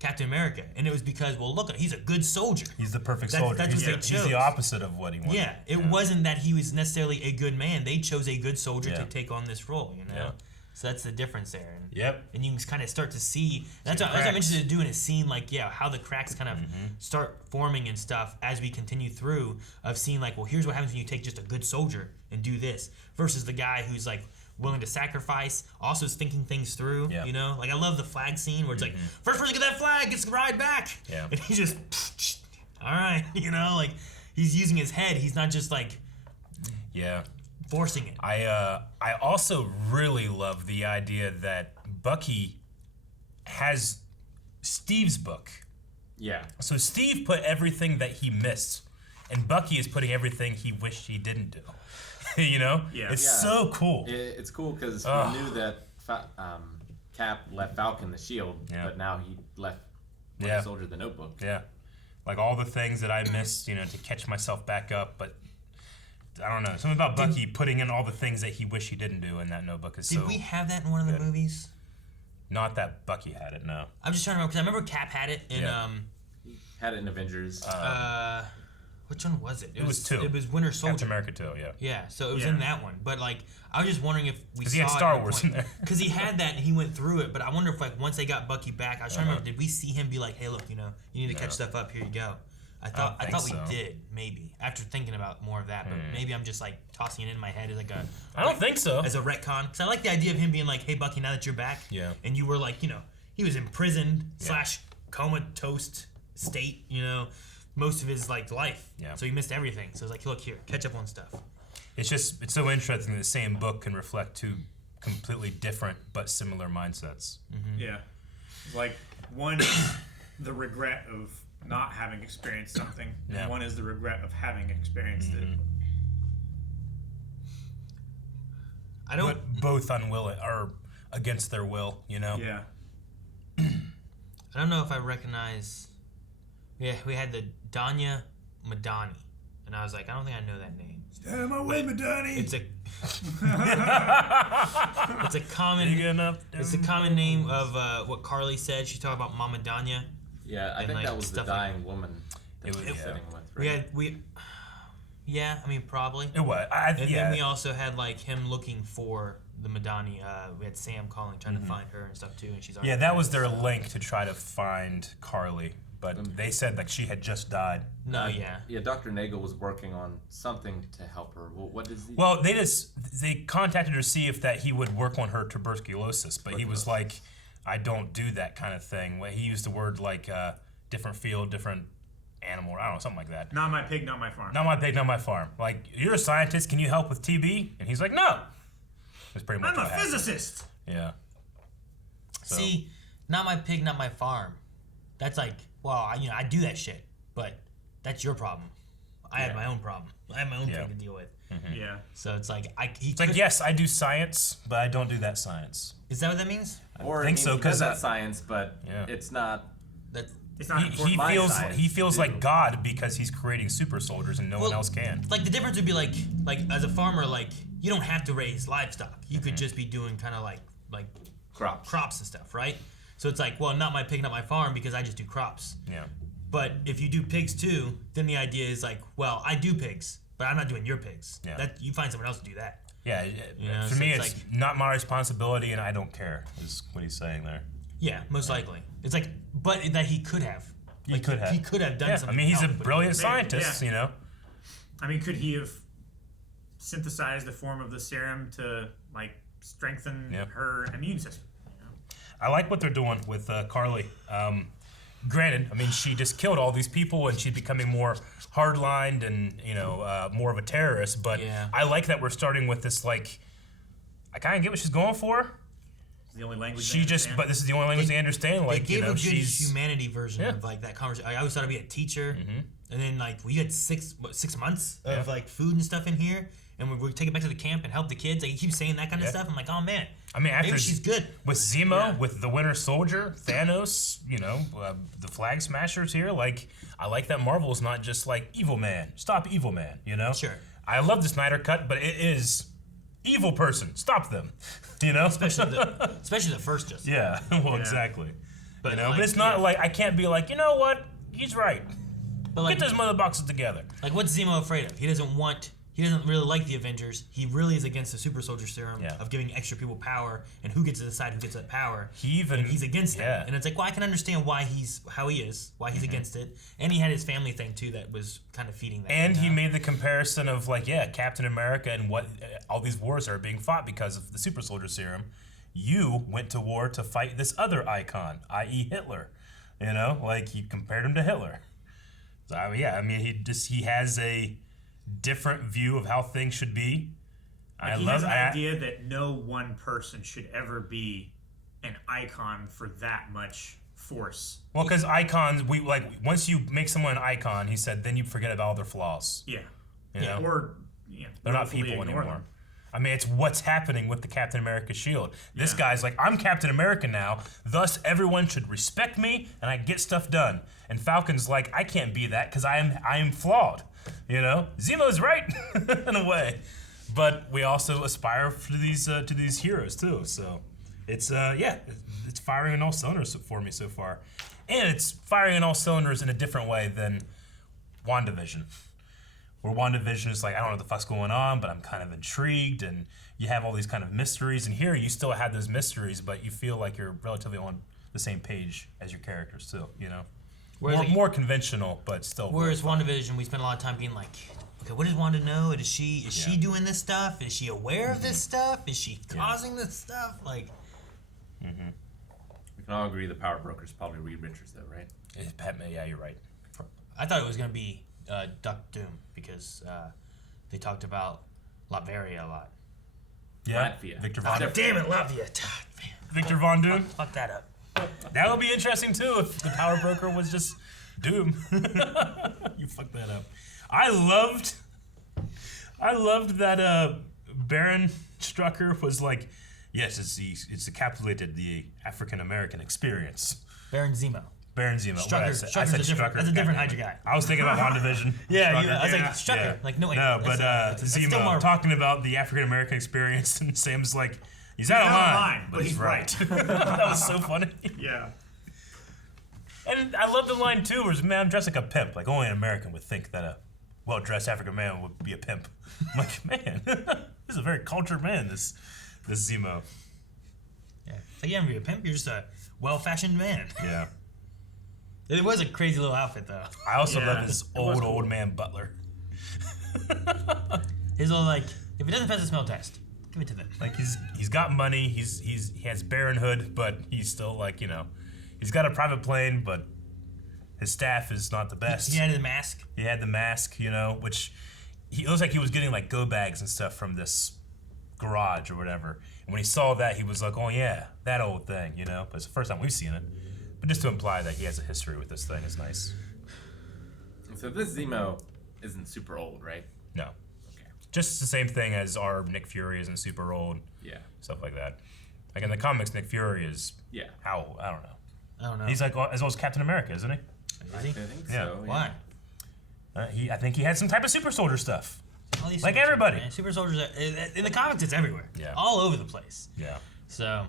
Captain America? And it was because, well, look, he's a good soldier. He's the perfect soldier. That's what they chose. He's the opposite of what he wanted. Yeah, it wasn't that he was necessarily a good man. They chose a good soldier to take on this role, Yeah. So that's the difference there. And, Yep. And you can kind of start to see. That's what I'm interested in doing, is seeing like, how the cracks kind of start forming and stuff as we continue through, of seeing like, well, here's what happens when you take just a good soldier and do this versus the guy who's like willing to sacrifice, also is thinking things through. You know, like I love the flag scene where it's like, first person to get that flag gets to ride back. Yeah. And he just, all right, you know, like he's using his head. He's not just like, forcing it. I also really love the idea that Bucky has Steve's book. Yeah. So Steve put everything that he missed, and Bucky is putting everything he wished he didn't do. You know? Yeah. It's so cool. It's cool because we knew that Cap left Falcon the shield, but now he left Winter Soldier the notebook. Yeah. Like all the things that I missed, you know, to catch myself back up, but I don't know. Something about Bucky putting in all the things that he wished he didn't do in that notebook is so Did we have that in one of the movies? Not that Bucky had it, no. I'm just trying to remember, because I remember Cap had it in, He had it in Avengers. which one was it? It was 2. It was Winter Soldier. Captain America 2, yeah. Yeah, so it was in that one. But like, I was just wondering if we saw he had Star Wars in there. Because he had that and he went through it, but I wonder if like once they got Bucky back, I was trying to remember, did we see him be like, hey, look, you know, you need to catch stuff up, here you go. I thought we did, maybe, after thinking about more of that, but maybe I'm just like tossing it in my head as like a... I don't think so. As a retcon. Because I like the idea of him being like, hey, Bucky, now that you're back, and you were like, you know, he was imprisoned / comatose state, you know, most of his like life. Yeah. So he missed everything. So it's like, look here, catch up on stuff. It's so interesting that the same book can reflect 2 completely different but similar mindsets. Yeah. Like, one is the regret of not having experienced something, and one is the regret of having experienced it. I don't... But both unwilling, or against their will, you know? Yeah. I don't know if I recognize... Yeah, we had the Danya Madani, and I was like, I don't think I know that name. Stay out of my way, Madani! It's a... it's a common name of what Carly said. She talked about Mama Danya. Yeah, I think that was the dying woman that we were sitting with, right? Yeah, I mean, probably. It was. And then we also had, like, him looking for the Madani. We had Sam calling, trying to find her and stuff, too, and she's already... Yeah, that was their link to try to find Carly, but they said, like, she had just died. No, yeah. Yeah, Dr. Nagel was working on something to help her. What does he... Well, they contacted her to see if that he would work on her tuberculosis, but he was like... I don't do that kind of thing. He used the word like different field, different animal, I don't know, something like that. Not my pig, not my farm. Not my pig, not my farm. Like, you're a scientist, can you help with TB? And he's like, no. That's pretty much I'm a physicist. Yeah. So. See, not my pig, not my farm. That's like, well, I do that shit, but that's your problem. I had my own problem. I have my own thing to deal with. Yeah. So it's like it's like, yes, I do science, but I don't do that science. Is that what that means? Or I think so, because that's science, but it's not. It's not he feels like God because he's creating super soldiers and no one else can. Like the difference would be like as a farmer, like you don't have to raise livestock. You could just be doing kind of like crops and stuff, right? So it's like, well, not my pig, not my farm, because I just do crops. Yeah. But if you do pigs too, then the idea is like, well, I do pigs, but I'm not doing your pigs. Yeah. That you find someone else to do that. Yeah. For me, it's like, not my responsibility, and I don't care. Is what he's saying there. Yeah, most likely. It's like, but that he could have. He could have. He could have done something. I mean, he's a else, brilliant scientist, you know. I mean, could he have synthesized the form of the serum to like strengthen her immune system? You know? I like what they're doing with Carly. Granted, I mean, she just killed all these people, and she's becoming more hardlined and more of a terrorist. But I like that we're starting with this. Like, I kind of get what she's going for. It's the only language. But this is the only language they understand. Like, they gave a good humanity version of like that conversation. I always thought it'd be a teacher, and then like we had 6 months of like food and stuff in here, and we take it back to the camp and help the kids. Like, he keeps saying that kind of stuff. I'm like, oh man. I mean, after maybe she's good with Zemo, with the Winter Soldier, Thanos, the Flag Smashers here. Like, I like that Marvel's not just like evil man, stop evil man. You know, sure. I love the Snyder Cut, but it is evil person, stop them. You know, especially the first Justice. Yeah, well, exactly. But but it's not like I can't be like, you know what, he's right. But like, get those mother boxes together. Like, what's Zemo afraid of? He doesn't want he doesn't really like the Avengers. He really is against the super soldier serum of giving extra people power and who gets to decide who gets that power. He's against that. And it's like, well, I can understand why he's against it. And he had his family thing too that was kind of feeding that. And he made the comparison of like, Captain America and what all these wars are being fought because of the super soldier serum. You went to war to fight this other icon, i.e. Hitler. You know, like he compared him to Hitler. So I mean, he has a different view of how things should be. Like he has an idea that no one person should ever be an icon for that much force. Well, because icons, once you make someone an icon, he said, then you forget about all their flaws. Yeah. You know? Or they're not people anymore. I mean, it's what's happening with the Captain America shield. This guy's like, I'm Captain America now, thus everyone should respect me and I get stuff done. And Falcon's like, I can't be that because I am flawed. You know, Zemo's right in a way, but we also aspire to these heroes too. So it's it's firing on all cylinders for me so far, and it's firing on all cylinders in a different way than WandaVision, where WandaVision is like, I don't know what the fuck's going on, but I'm kind of intrigued, and you have all these kind of mysteries, and here you still have those mysteries, but you feel like you're relatively on the same page as your characters too. You know. More conventional, but still. Whereas WandaVision, we spent a lot of time being like, okay, what does Wanda know? Is she doing this stuff? Is she aware of this stuff? Is she causing this stuff? Like, we can all agree the power broker's probably Reed Richards, though, right? Yeah, you're right. I thought it was gonna be Duck Doom because they talked about Latveria a lot. Yeah, Latvia. Victor Von Doom. Damn it, Latvia. Victor Von Doom. Fuck that up. That would be interesting too if the power broker was just Doom. You fucked that up. I loved that Baron Strucker was like, yes, it's encapsulated the African American experience. Baron Zemo. Strucker's a different Hydra guy. I was thinking about WandaVision. I was like, Strucker. Like, no, wait. No, but Zemo talking about the African American experience, and Sam's like, he's out of line, but he's right. That was so funny. Yeah. And I love the line too, where man, I'm dressed like a pimp. Like only an American would think that a well-dressed African man would be a pimp. I'm like, man, this is a very cultured man, this Zemo. Yeah. It's like, you don't be a pimp, you're just a well-fashioned man. Yeah. It was a crazy little outfit, though. I also love his old man butler. His little, like, if it doesn't pass the smell test, give it to them. Like, he's got money, he has baronhood, but he's still, like, you know, he's got a private plane, but his staff is not the best. He had the mask. He had the mask, you know, which it looks like he was getting, like, go bags and stuff from this garage or whatever. And when he saw that, he was like, oh, yeah, that old thing, you know? But it's the first time we've seen it. But just to imply that he has a history with this thing is nice. So this Zemo isn't super old, right? No. Okay. Just the same thing as our Nick Fury isn't super old. Yeah. Stuff like that. Like in the comics, Nick Fury is how old? I don't know. I don't know. He's like as old as Captain America, isn't he? Is he? I think so. Why? I think he had some type of super soldier stuff. Like super everybody. Man. Super soldiers in the comics, it's everywhere. Yeah. All over the place. Yeah. So,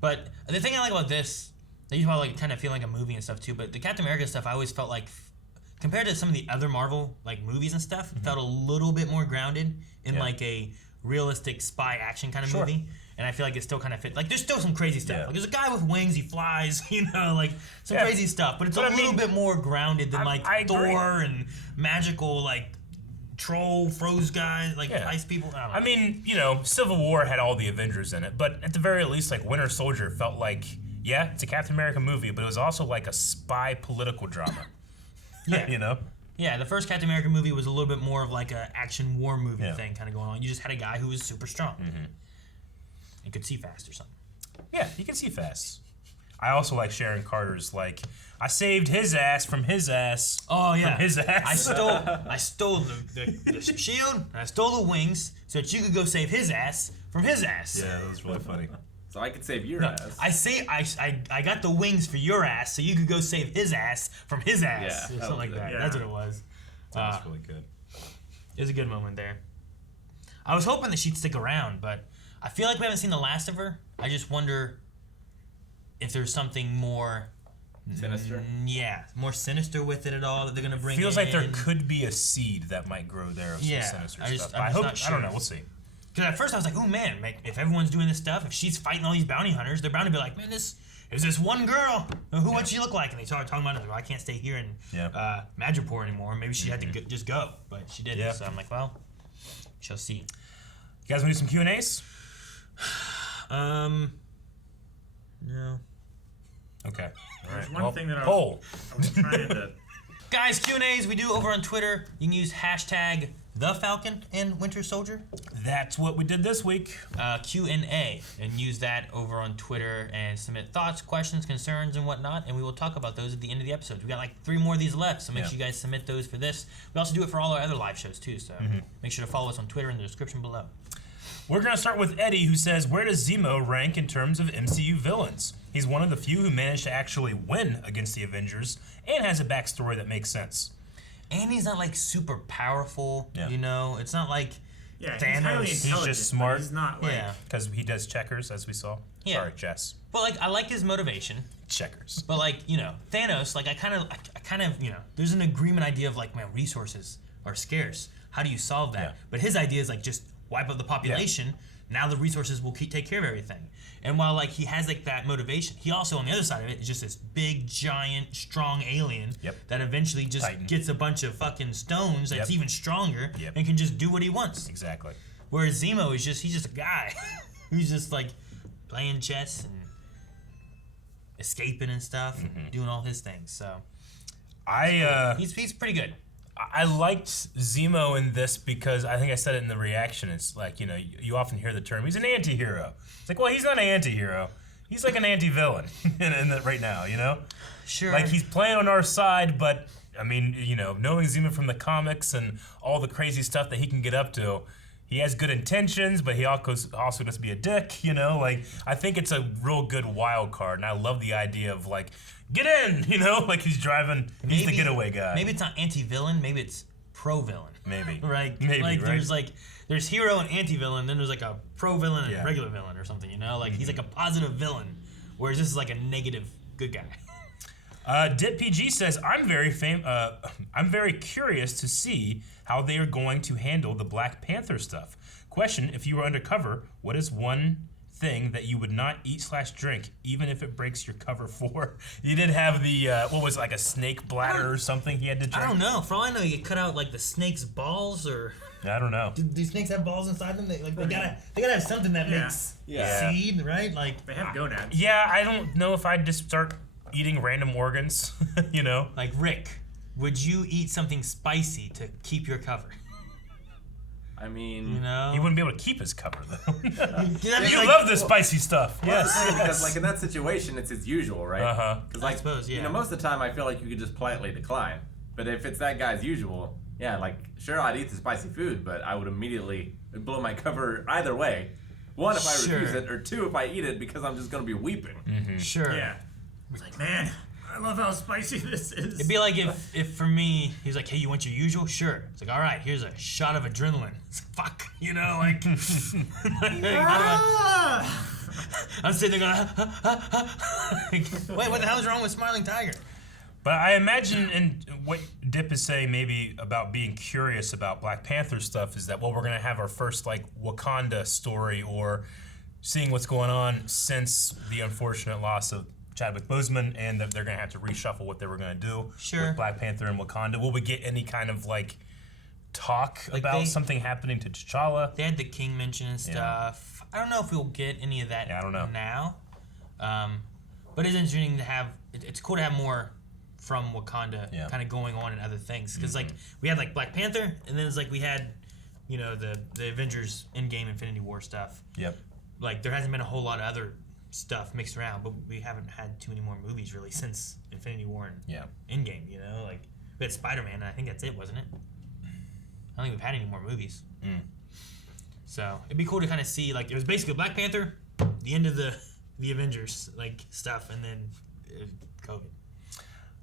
but the thing I like about this, they used to like kind of feel like a movie and stuff too. But the Captain America stuff, I always felt like, compared to some of the other Marvel like movies and stuff, it felt a little bit more grounded in like a realistic spy action kind of movie. And I feel like it still kind of fit. Like, there's still some crazy stuff. Like, there's a guy with wings, he flies, you know, like, some crazy stuff. But it's a little bit more grounded than, like, Thor and magical, like, troll, froze guys, like, ice people. I mean, you know, Civil War had all the Avengers in it. But at the very least, like, Winter Soldier felt like, it's a Captain America movie, but it was also, like, a spy political drama. You know? Yeah, the first Captain America movie was a little bit more of, like, a action war movie thing kind of going on. You just had a guy who was super strong. You could see fast or something. Yeah, you can see fast. I also like Sharon Carter's like, I saved his ass from his ass. Oh yeah, from his ass. I stole the shield. And I stole the wings so that you could go save his ass from his ass. Yeah, that was really funny. So I could save your ass. I got the wings for your ass so you could go save his ass from his ass. Yeah, or something like that. Yeah. That's what it was. That was really good. It was a good moment there. I was hoping that she'd stick around, but I feel like we haven't seen the last of her. I just wonder if there's something more Sinister? Yeah, more sinister with it at all that they're gonna bring. Feels like there could be a seed that might grow there of some Yeah, sinister I'm stuff. just I hope. not sure. I don't know. We'll see. Because at first I was like, oh man, like, if everyone's doing this stuff, if she's fighting all these bounty hunters, they're bound to be like, man, this is this one girl. What'd she look like? And they started talking about it. Well, I can't stay here in Madripoor anymore. Maybe she had to just go, but she didn't. Yeah. So I'm like, well, shall see. You guys want to do some Q&As? No. Okay. All There's right. one Well, thing that I poll. was trying to. Guys, Q&As we do over on Twitter. You can use hashtag the Falcon and Winter Soldier. That's what we did this week. Q&A, and use that over on Twitter and submit thoughts, questions, concerns, and whatnot, and we will talk about those at the end of the episode. We got like 3 more of these left, so make sure you guys submit those for this. We also do it for all our other live shows too, so make sure to follow us on Twitter in the description below. We're going to start with Eddie, who says, where does Zemo rank in terms of MCU villains? He's one of the few who managed to actually win against the Avengers and has a backstory that makes sense. And he's not like super powerful, you know? It's not like Thanos. He's just smart. He's not like. Because he does checkers, as we saw. Yeah. Sorry, Jess. But like, I like his motivation. Checkers. But like, you know, Thanos, like I kind of, you know, there's an agreement idea of like, man, resources are scarce. How do you solve that? Yeah. But his idea is like, just wipe out the population. Now the resources will take care of everything. And while like he has like that motivation, he also on the other side of it is just this big, giant, strong alien that eventually just gets a bunch of fucking stones that's even stronger and can just do what he wants. Exactly. Whereas Zemo is he's just a guy who's just like playing chess and escaping and stuff, and doing all his things. So he's pretty good. I liked Zemo in this because I think I said it in the reaction. It's like, you know, you often hear the term, he's an anti-hero. It's like, well, he's not an anti-hero. He's like an anti-villain right now, you know? Sure. Like, he's playing on our side, but, I mean, you know, knowing Zemo from the comics and all the crazy stuff that he can get up to, he has good intentions, but he also does be a dick, you know? Like, I think it's a real good wild card, and I love the idea of, like, get in, you know? Like, he's driving, he's the getaway guy. Maybe it's not anti-villain, maybe it's pro-villain. Maybe. Right? Maybe, like, right? there's hero and anti-villain, then there's like a pro-villain and regular villain or something, you know? Like, he's like a positive villain, whereas this is like a negative good guy. Dip PG says, I'm very curious to see how they are going to handle the Black Panther stuff. Question, if you were undercover, what is one thing that you would not eat/drink, even if it breaks your cover for? You did have the, what was it, like a snake bladder or something he had to drink? I don't know. For all I know, you cut out like the snake's balls or... I don't know. Do snakes have balls inside them? They gotta have something that makes seed, right? Like they have gonads. Yeah, I don't know if I'd just start eating random organs, you know? Like, Rick, would you eat something spicy to keep your cover? I mean, you know, he wouldn't be able to keep his cover though. You love the spicy stuff. Well, because like in that situation, it's his usual, right? Uh-huh. Like, I suppose, you know, most of the time I feel like you could just politely decline. But if it's that guy's usual, yeah, like sure I'd eat the spicy food, but I would immediately blow my cover either way. One, if I refuse it, or two, if I eat it because I'm just gonna be weeping. Sure. Yeah. It's like, man, I love how spicy this is. It'd be like if for me, he's like, hey, you want your usual? Sure. It's like, all right, here's a shot of adrenaline. It's like, fuck, you know, like... I'm sitting there going, wait, what the hell is wrong with Smiling Tiger? But I imagine, and what Dip is saying maybe about being curious about Black Panther stuff is that, well, we're going to have our first, like, Wakanda story or seeing what's going on since the unfortunate loss of Chadwick Boseman, and that they're going to have to reshuffle what they were going to do with Black Panther and Wakanda. Will we get any kind of, like, talk about something happening to T'Challa? They had the King mention and stuff. I don't know if we'll get any of that now. But it's interesting to have, it's cool to have more from Wakanda kind of going on and other things. Because, like, we had, like, Black Panther, and then it's like we had, you know, the Avengers Endgame Infinity War stuff. Yep. Like, there hasn't been a whole lot of other stuff mixed around, but we haven't had too many more movies, really, since Infinity War and Endgame, you know? Like, we had Spider-Man, and I think that's it, wasn't it? I don't think we've had any more movies. So, it'd be cool to kind of see, like, it was basically Black Panther, the end of the Avengers, like, stuff, and then COVID.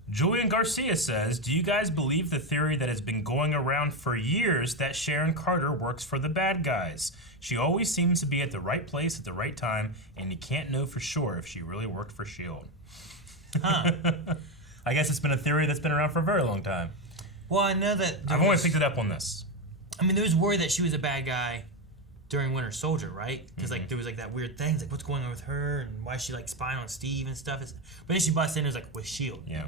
Julian Garcia says, do you guys believe the theory that has been going around for years that Sharon Carter works for the bad guys? She always seems to be at the right place at the right time, and you can't know for sure if she really worked for S.H.I.E.L.D. Huh. I guess it's been a theory that's been around for a very long time. Well, I know that I've only picked it up on this. I mean, there was worry that she was a bad guy during Winter Soldier, right? Because like there was like that weird thing, like what's going on with her and why is she like spying on Steve and stuff. But then she busts in, it was like with Shield. Yeah.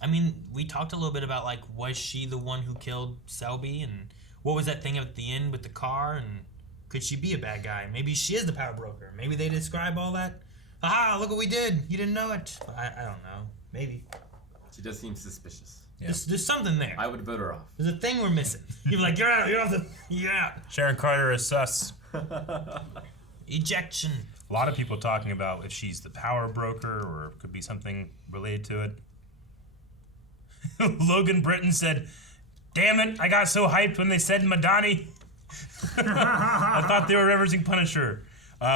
I mean, we talked a little bit about like was she the one who killed Selby and what was that thing at the end with the car and could she be a bad guy? Maybe she is the power broker. Maybe they describe all that. Aha! Look what we did. You didn't know it. I don't know. Maybe. She does seem suspicious. Yeah. There's something there. I would vote her off. There's a thing we're missing. You're like, you're out. You're out. Sharon Carter is sus. Ejection. A lot of people talking about if she's the power broker or could be something related to it. Logan Britton said, "Damn it, I got so hyped when they said Madani. I thought they were referencing Punisher.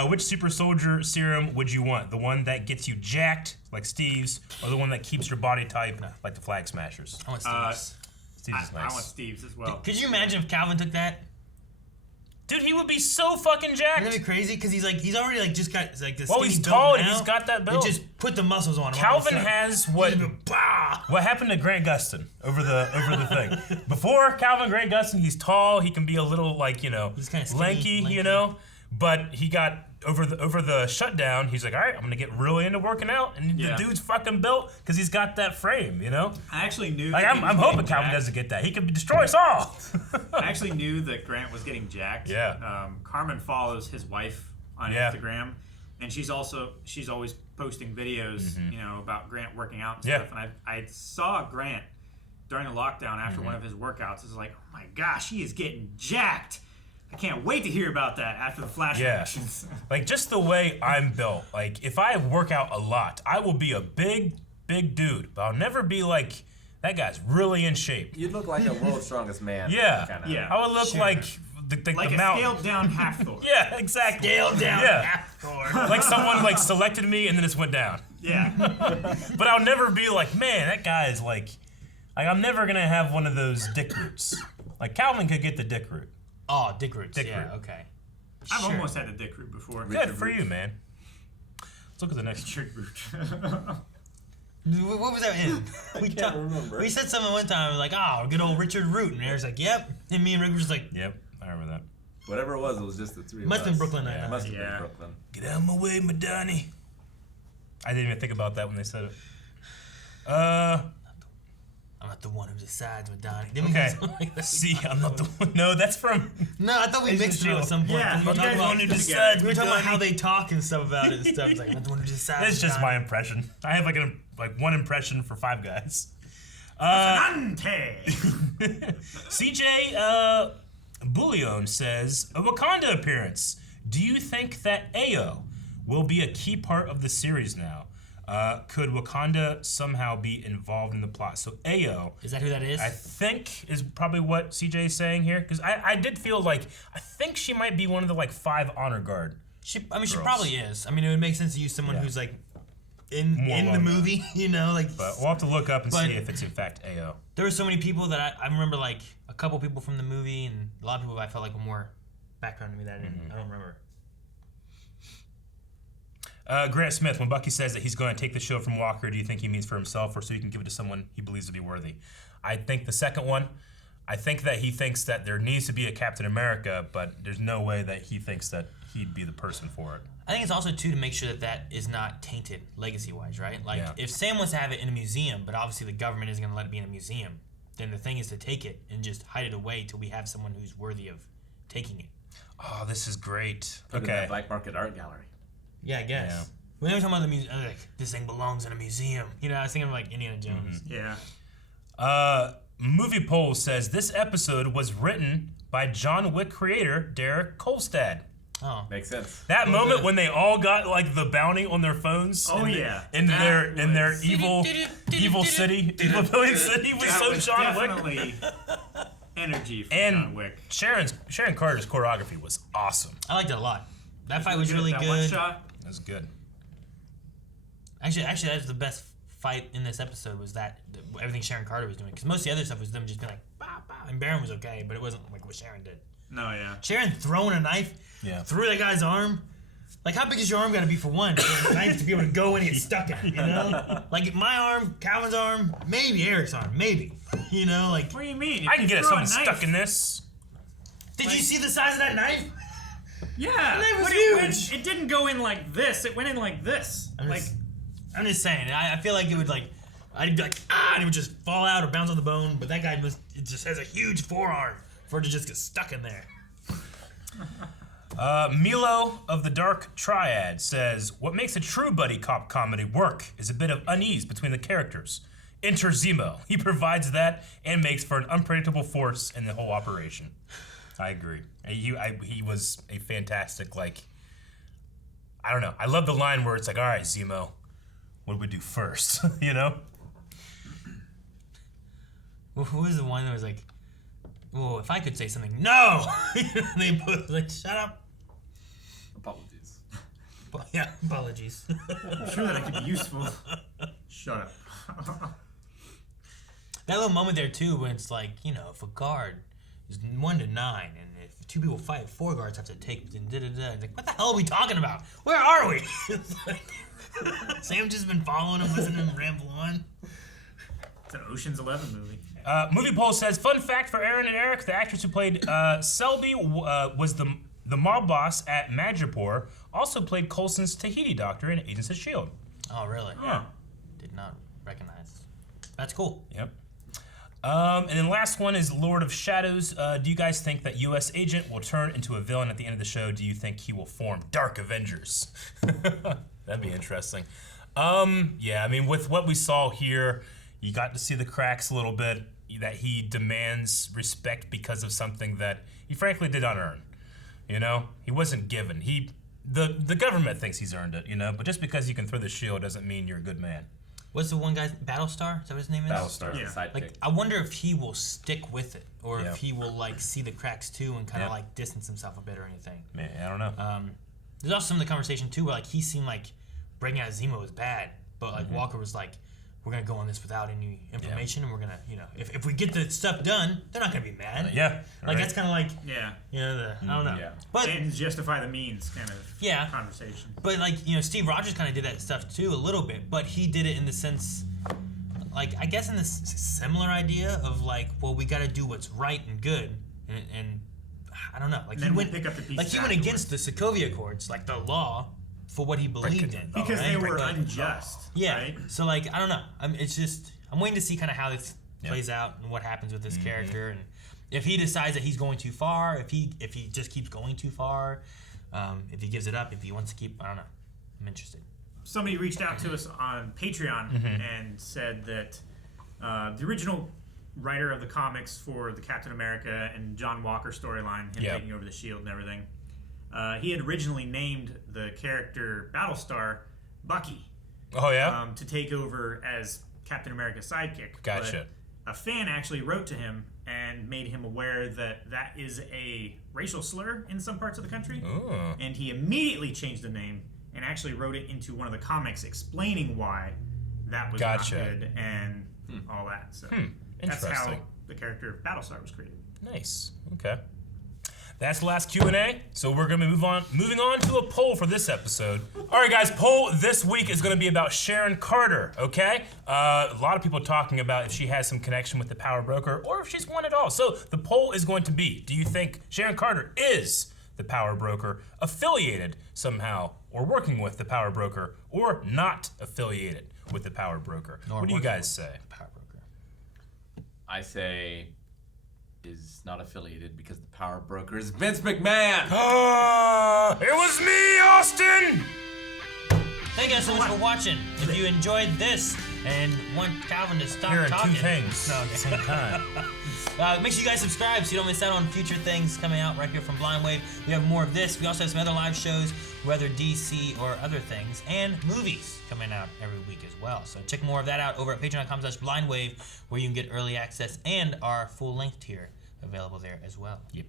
Which super soldier serum would you want? The one that gets you jacked, like Steve's, or the one that keeps your body type, like the Flag Smashers?" I want Steve's. Steve's is nice. I want Steve's as well. Could you imagine if Calvin took that? Dude, he would be so fucking jacked. Wouldn't that be crazy? Because he's already like just got like this. Well, he's tall and he's got that build. They just put the muscles on him. Calvin has what happened to Grant Gustin over the thing. Before Calvin Grant Gustin, he's tall. He can be a little like he's kind of lanky, But he got over the shutdown. He's like, all right, I'm gonna get really into working out, and the dude's fucking built because he's got that frame, I actually knew. Like I'm hoping Calvin doesn't get that. He could destroy us all. I actually knew that Grant was getting jacked. Yeah. Carmen follows his wife on Instagram, and she's always posting videos, about Grant working out and stuff. And I saw Grant during the lockdown after one of his workouts. It's like, oh my gosh, he is getting jacked. I can't wait to hear about that after the flash reactions. Like just the way I'm built. Like if I work out a lot, I will be a big dude, but I'll never be like that guy's really in shape. You'd look like a world's strongest man. Yeah. I would look like the a mountain. scaled down half Thor. Yeah, exactly. Scaled down half Thor. Like someone like selected me and then it went down. Yeah. But I'll never be like, man, that guy is like I'm never gonna have one of those dick roots. Like Calvin could get the dick root. Oh, dick roots. Dick yeah, root. okay. I've almost had a dick root before. Good for you, man. Let's look at the next Richard root. What was that in? I can't remember. We said something one time, like, oh, good old Richard Root. And Eric's like, yep. And me and Rick were just like, yep, I remember that. Whatever it was just the three of us. Must have been Brooklyn Yeah, Nine-Nine. must have been Brooklyn. Get out of my way, Madani. I didn't even think about that when they said it. I'm not the one who decides with Donnie. Okay. See, I'm not the one. No, that's from. No, I thought we mixed it at some point. Yeah, we were talking about, who decides. we were talking about how they talk and stuff about it and stuff. It's like, I'm not the one who decides. That's just my impression. I have like one impression for Five Guys. CJ Bullion says, a Wakanda appearance. Do you think that Ao will be a key part of the series now? Could Wakanda somehow be involved in the plot? So Ao, is that who that is? I think is probably what CJ is saying here, because I did feel like I think she might be one of the like 5 honor guard. She probably is. I mean, it would make sense to use someone who's like in the movie, like. But we'll have to look up and see if it's in fact Ao. There were so many people that I remember, like a couple people from the movie, and a lot of people I felt like were more background to me that I don't remember. Grant Smith, when Bucky says that he's going to take the shield from Walker, do you think he means for himself or so he can give it to someone he believes to be worthy? I think the second one. I think that he thinks that there needs to be a Captain America, but there's no way that he thinks that he'd be the person for it. I think it's also, too, to make sure that is not tainted legacy-wise, right? Like, if Sam wants to have it in a museum, but obviously the government isn't going to let it be in a museum, then the thing is to take it and just hide it away till we have someone who's worthy of taking it. Oh, this is great. Put it in that black market art gallery. Yeah, I guess. Yeah. When they were talking about the museum, I was like, this thing belongs in a museum. I was thinking of like Indiana Jones. Yeah. Movie Poll says this episode was written by John Wick creator Derek Kolstad. Oh, makes sense. That moment when they all got like the bounty on their phones. Oh in their evil city, evil villain city was so John Wick. Definitely energy from and John Wick. Sharon Carter's choreography was awesome. I liked it a lot. That fight was really good. One shot. That was good. Actually, that was the best fight in this episode. Was that everything Sharon Carter was doing? Because most of the other stuff was them just being like, bah, bah, and Baron was okay, but it wasn't like what Sharon did. No, yeah. Sharon throwing a knife through that guy's arm. Like, how big is your arm gotta be for one? For the knife to be able to go in and get stuck in it, you know? Like, my arm, Calvin's arm, maybe Eric's arm, maybe. You know, like... What do you mean? I can get someone stuck in this. Did you see the size of that knife? Yeah. The knife was but huge. It didn't go in like this. It went in like this. I'm just saying. I feel like it would like... I'd be like, and it would just fall out or bounce on the bone. But that guy it just has a huge forearm for it to just get stuck in there. Milo of the Dark Triad says, what makes a true buddy cop comedy work is a bit of unease between the characters. Enter Zemo. He provides that and makes for an unpredictable force in the whole operation. I agree. He was a fantastic, like, I don't know. I love the line where it's like, all right, Zemo, what do we do first? You know? Well, who was the one that was like, well, if I could say something, no! They both like, shut up. Apologies. Yeah, apologies. I'm sure that I could be useful. Shut up. That little moment there, too, when it's like, you know, if a guard is 1 to 9, and if 2 people fight, 4 guards have to take, and da-da-da. It's like, what the hell are we talking about? Where are we? It's like, Sam just been following him, listening to him ramble on. It's an Ocean's 11 movie. Movie Poll says, fun fact for Aaron and Eric, the actress who played Selby was the mob boss at Madripoor, also played Coulson's Tahiti doctor in Agents of S.H.I.E.L.D. Oh, really? Yeah. Did not recognize. That's cool. Yep. And then last one is Lord of Shadows. Do you guys think that U.S. Agent will turn into a villain at the end of the show? Do you think he will form Dark Avengers? That'd be interesting. Yeah, I mean, with what we saw here, you got to see the cracks a little bit, that he demands respect because of something that he frankly did not earn. You know? He wasn't given. The government thinks he's earned it, you know? But just because you can throw the shield doesn't mean you're a good man. What's the one guy? Battlestar? Is that what his name is? Battlestar, yeah. Sidekick. Like, I wonder if he will stick with it, or if he will like see the cracks too and kind of like distance himself a bit or anything. Man, I don't know. There's also some of the conversation too where like he seemed like breaking out Zemo was bad, but like Walker was like, we're gonna go on this without any information, and we're gonna, you know, if we get the stuff done, they're not gonna be mad. Yeah, like that's kind of like, yeah, you know, I don't know. Yeah. But and justify the means kind of conversation. But like, you know, Steve Rogers kind of did that stuff too a little bit, but he did it in the sense, like, I guess in this similar idea of like, well, we got to do what's right and good, and I don't know, like he went against the Sokovia Accords, like the law, for what he believed in, because they were unjust. Yeah. Right? So like, I don't know. It's just I'm waiting to see kind of how this plays out and what happens with this character, and if he decides that he's going too far, if he just keeps going too far, if he gives it up, if he wants to keep, I don't know. I'm interested. Somebody reached out to us on Patreon and said that the original writer of the comics for the Captain America and John Walker storyline, him taking over the shield and everything, he had originally named the character Battlestar Bucky. Oh, yeah? To take over as Captain America's sidekick. Gotcha. But a fan actually wrote to him and made him aware that that is a racial slur in some parts of the country. Ooh. And he immediately changed the name and actually wrote it into one of the comics explaining why that was not good and all that. So that's how the character of Battlestar was created. Nice. Okay. That's the last Q&A, so we're going to moving on to a poll for this episode. All right, guys, poll this week is going to be about Sharon Carter, okay? A lot of people talking about if she has some connection with the Power Broker or if she's one at all. So the poll is going to be, do you think Sharon Carter is the Power Broker, affiliated somehow, or working with the Power Broker, or not affiliated with the Power Broker? What do you guys say? Power Broker. I say is not affiliated because the Power Broker is Vince McMahon. It was me, Austin! Thank you guys so much for watching. If you enjoyed this and want Calvin to stop Hearing talking, two things at the same time. Make sure you guys subscribe so you don't miss out on future things coming out right here from Blind Wave. We have more of this. We also have some other live shows, whether DC or other things, and movies coming out every week as well. So check more of that out over at patreon.com/blindwave, where you can get early access and our full-length tier available there as well. Yep.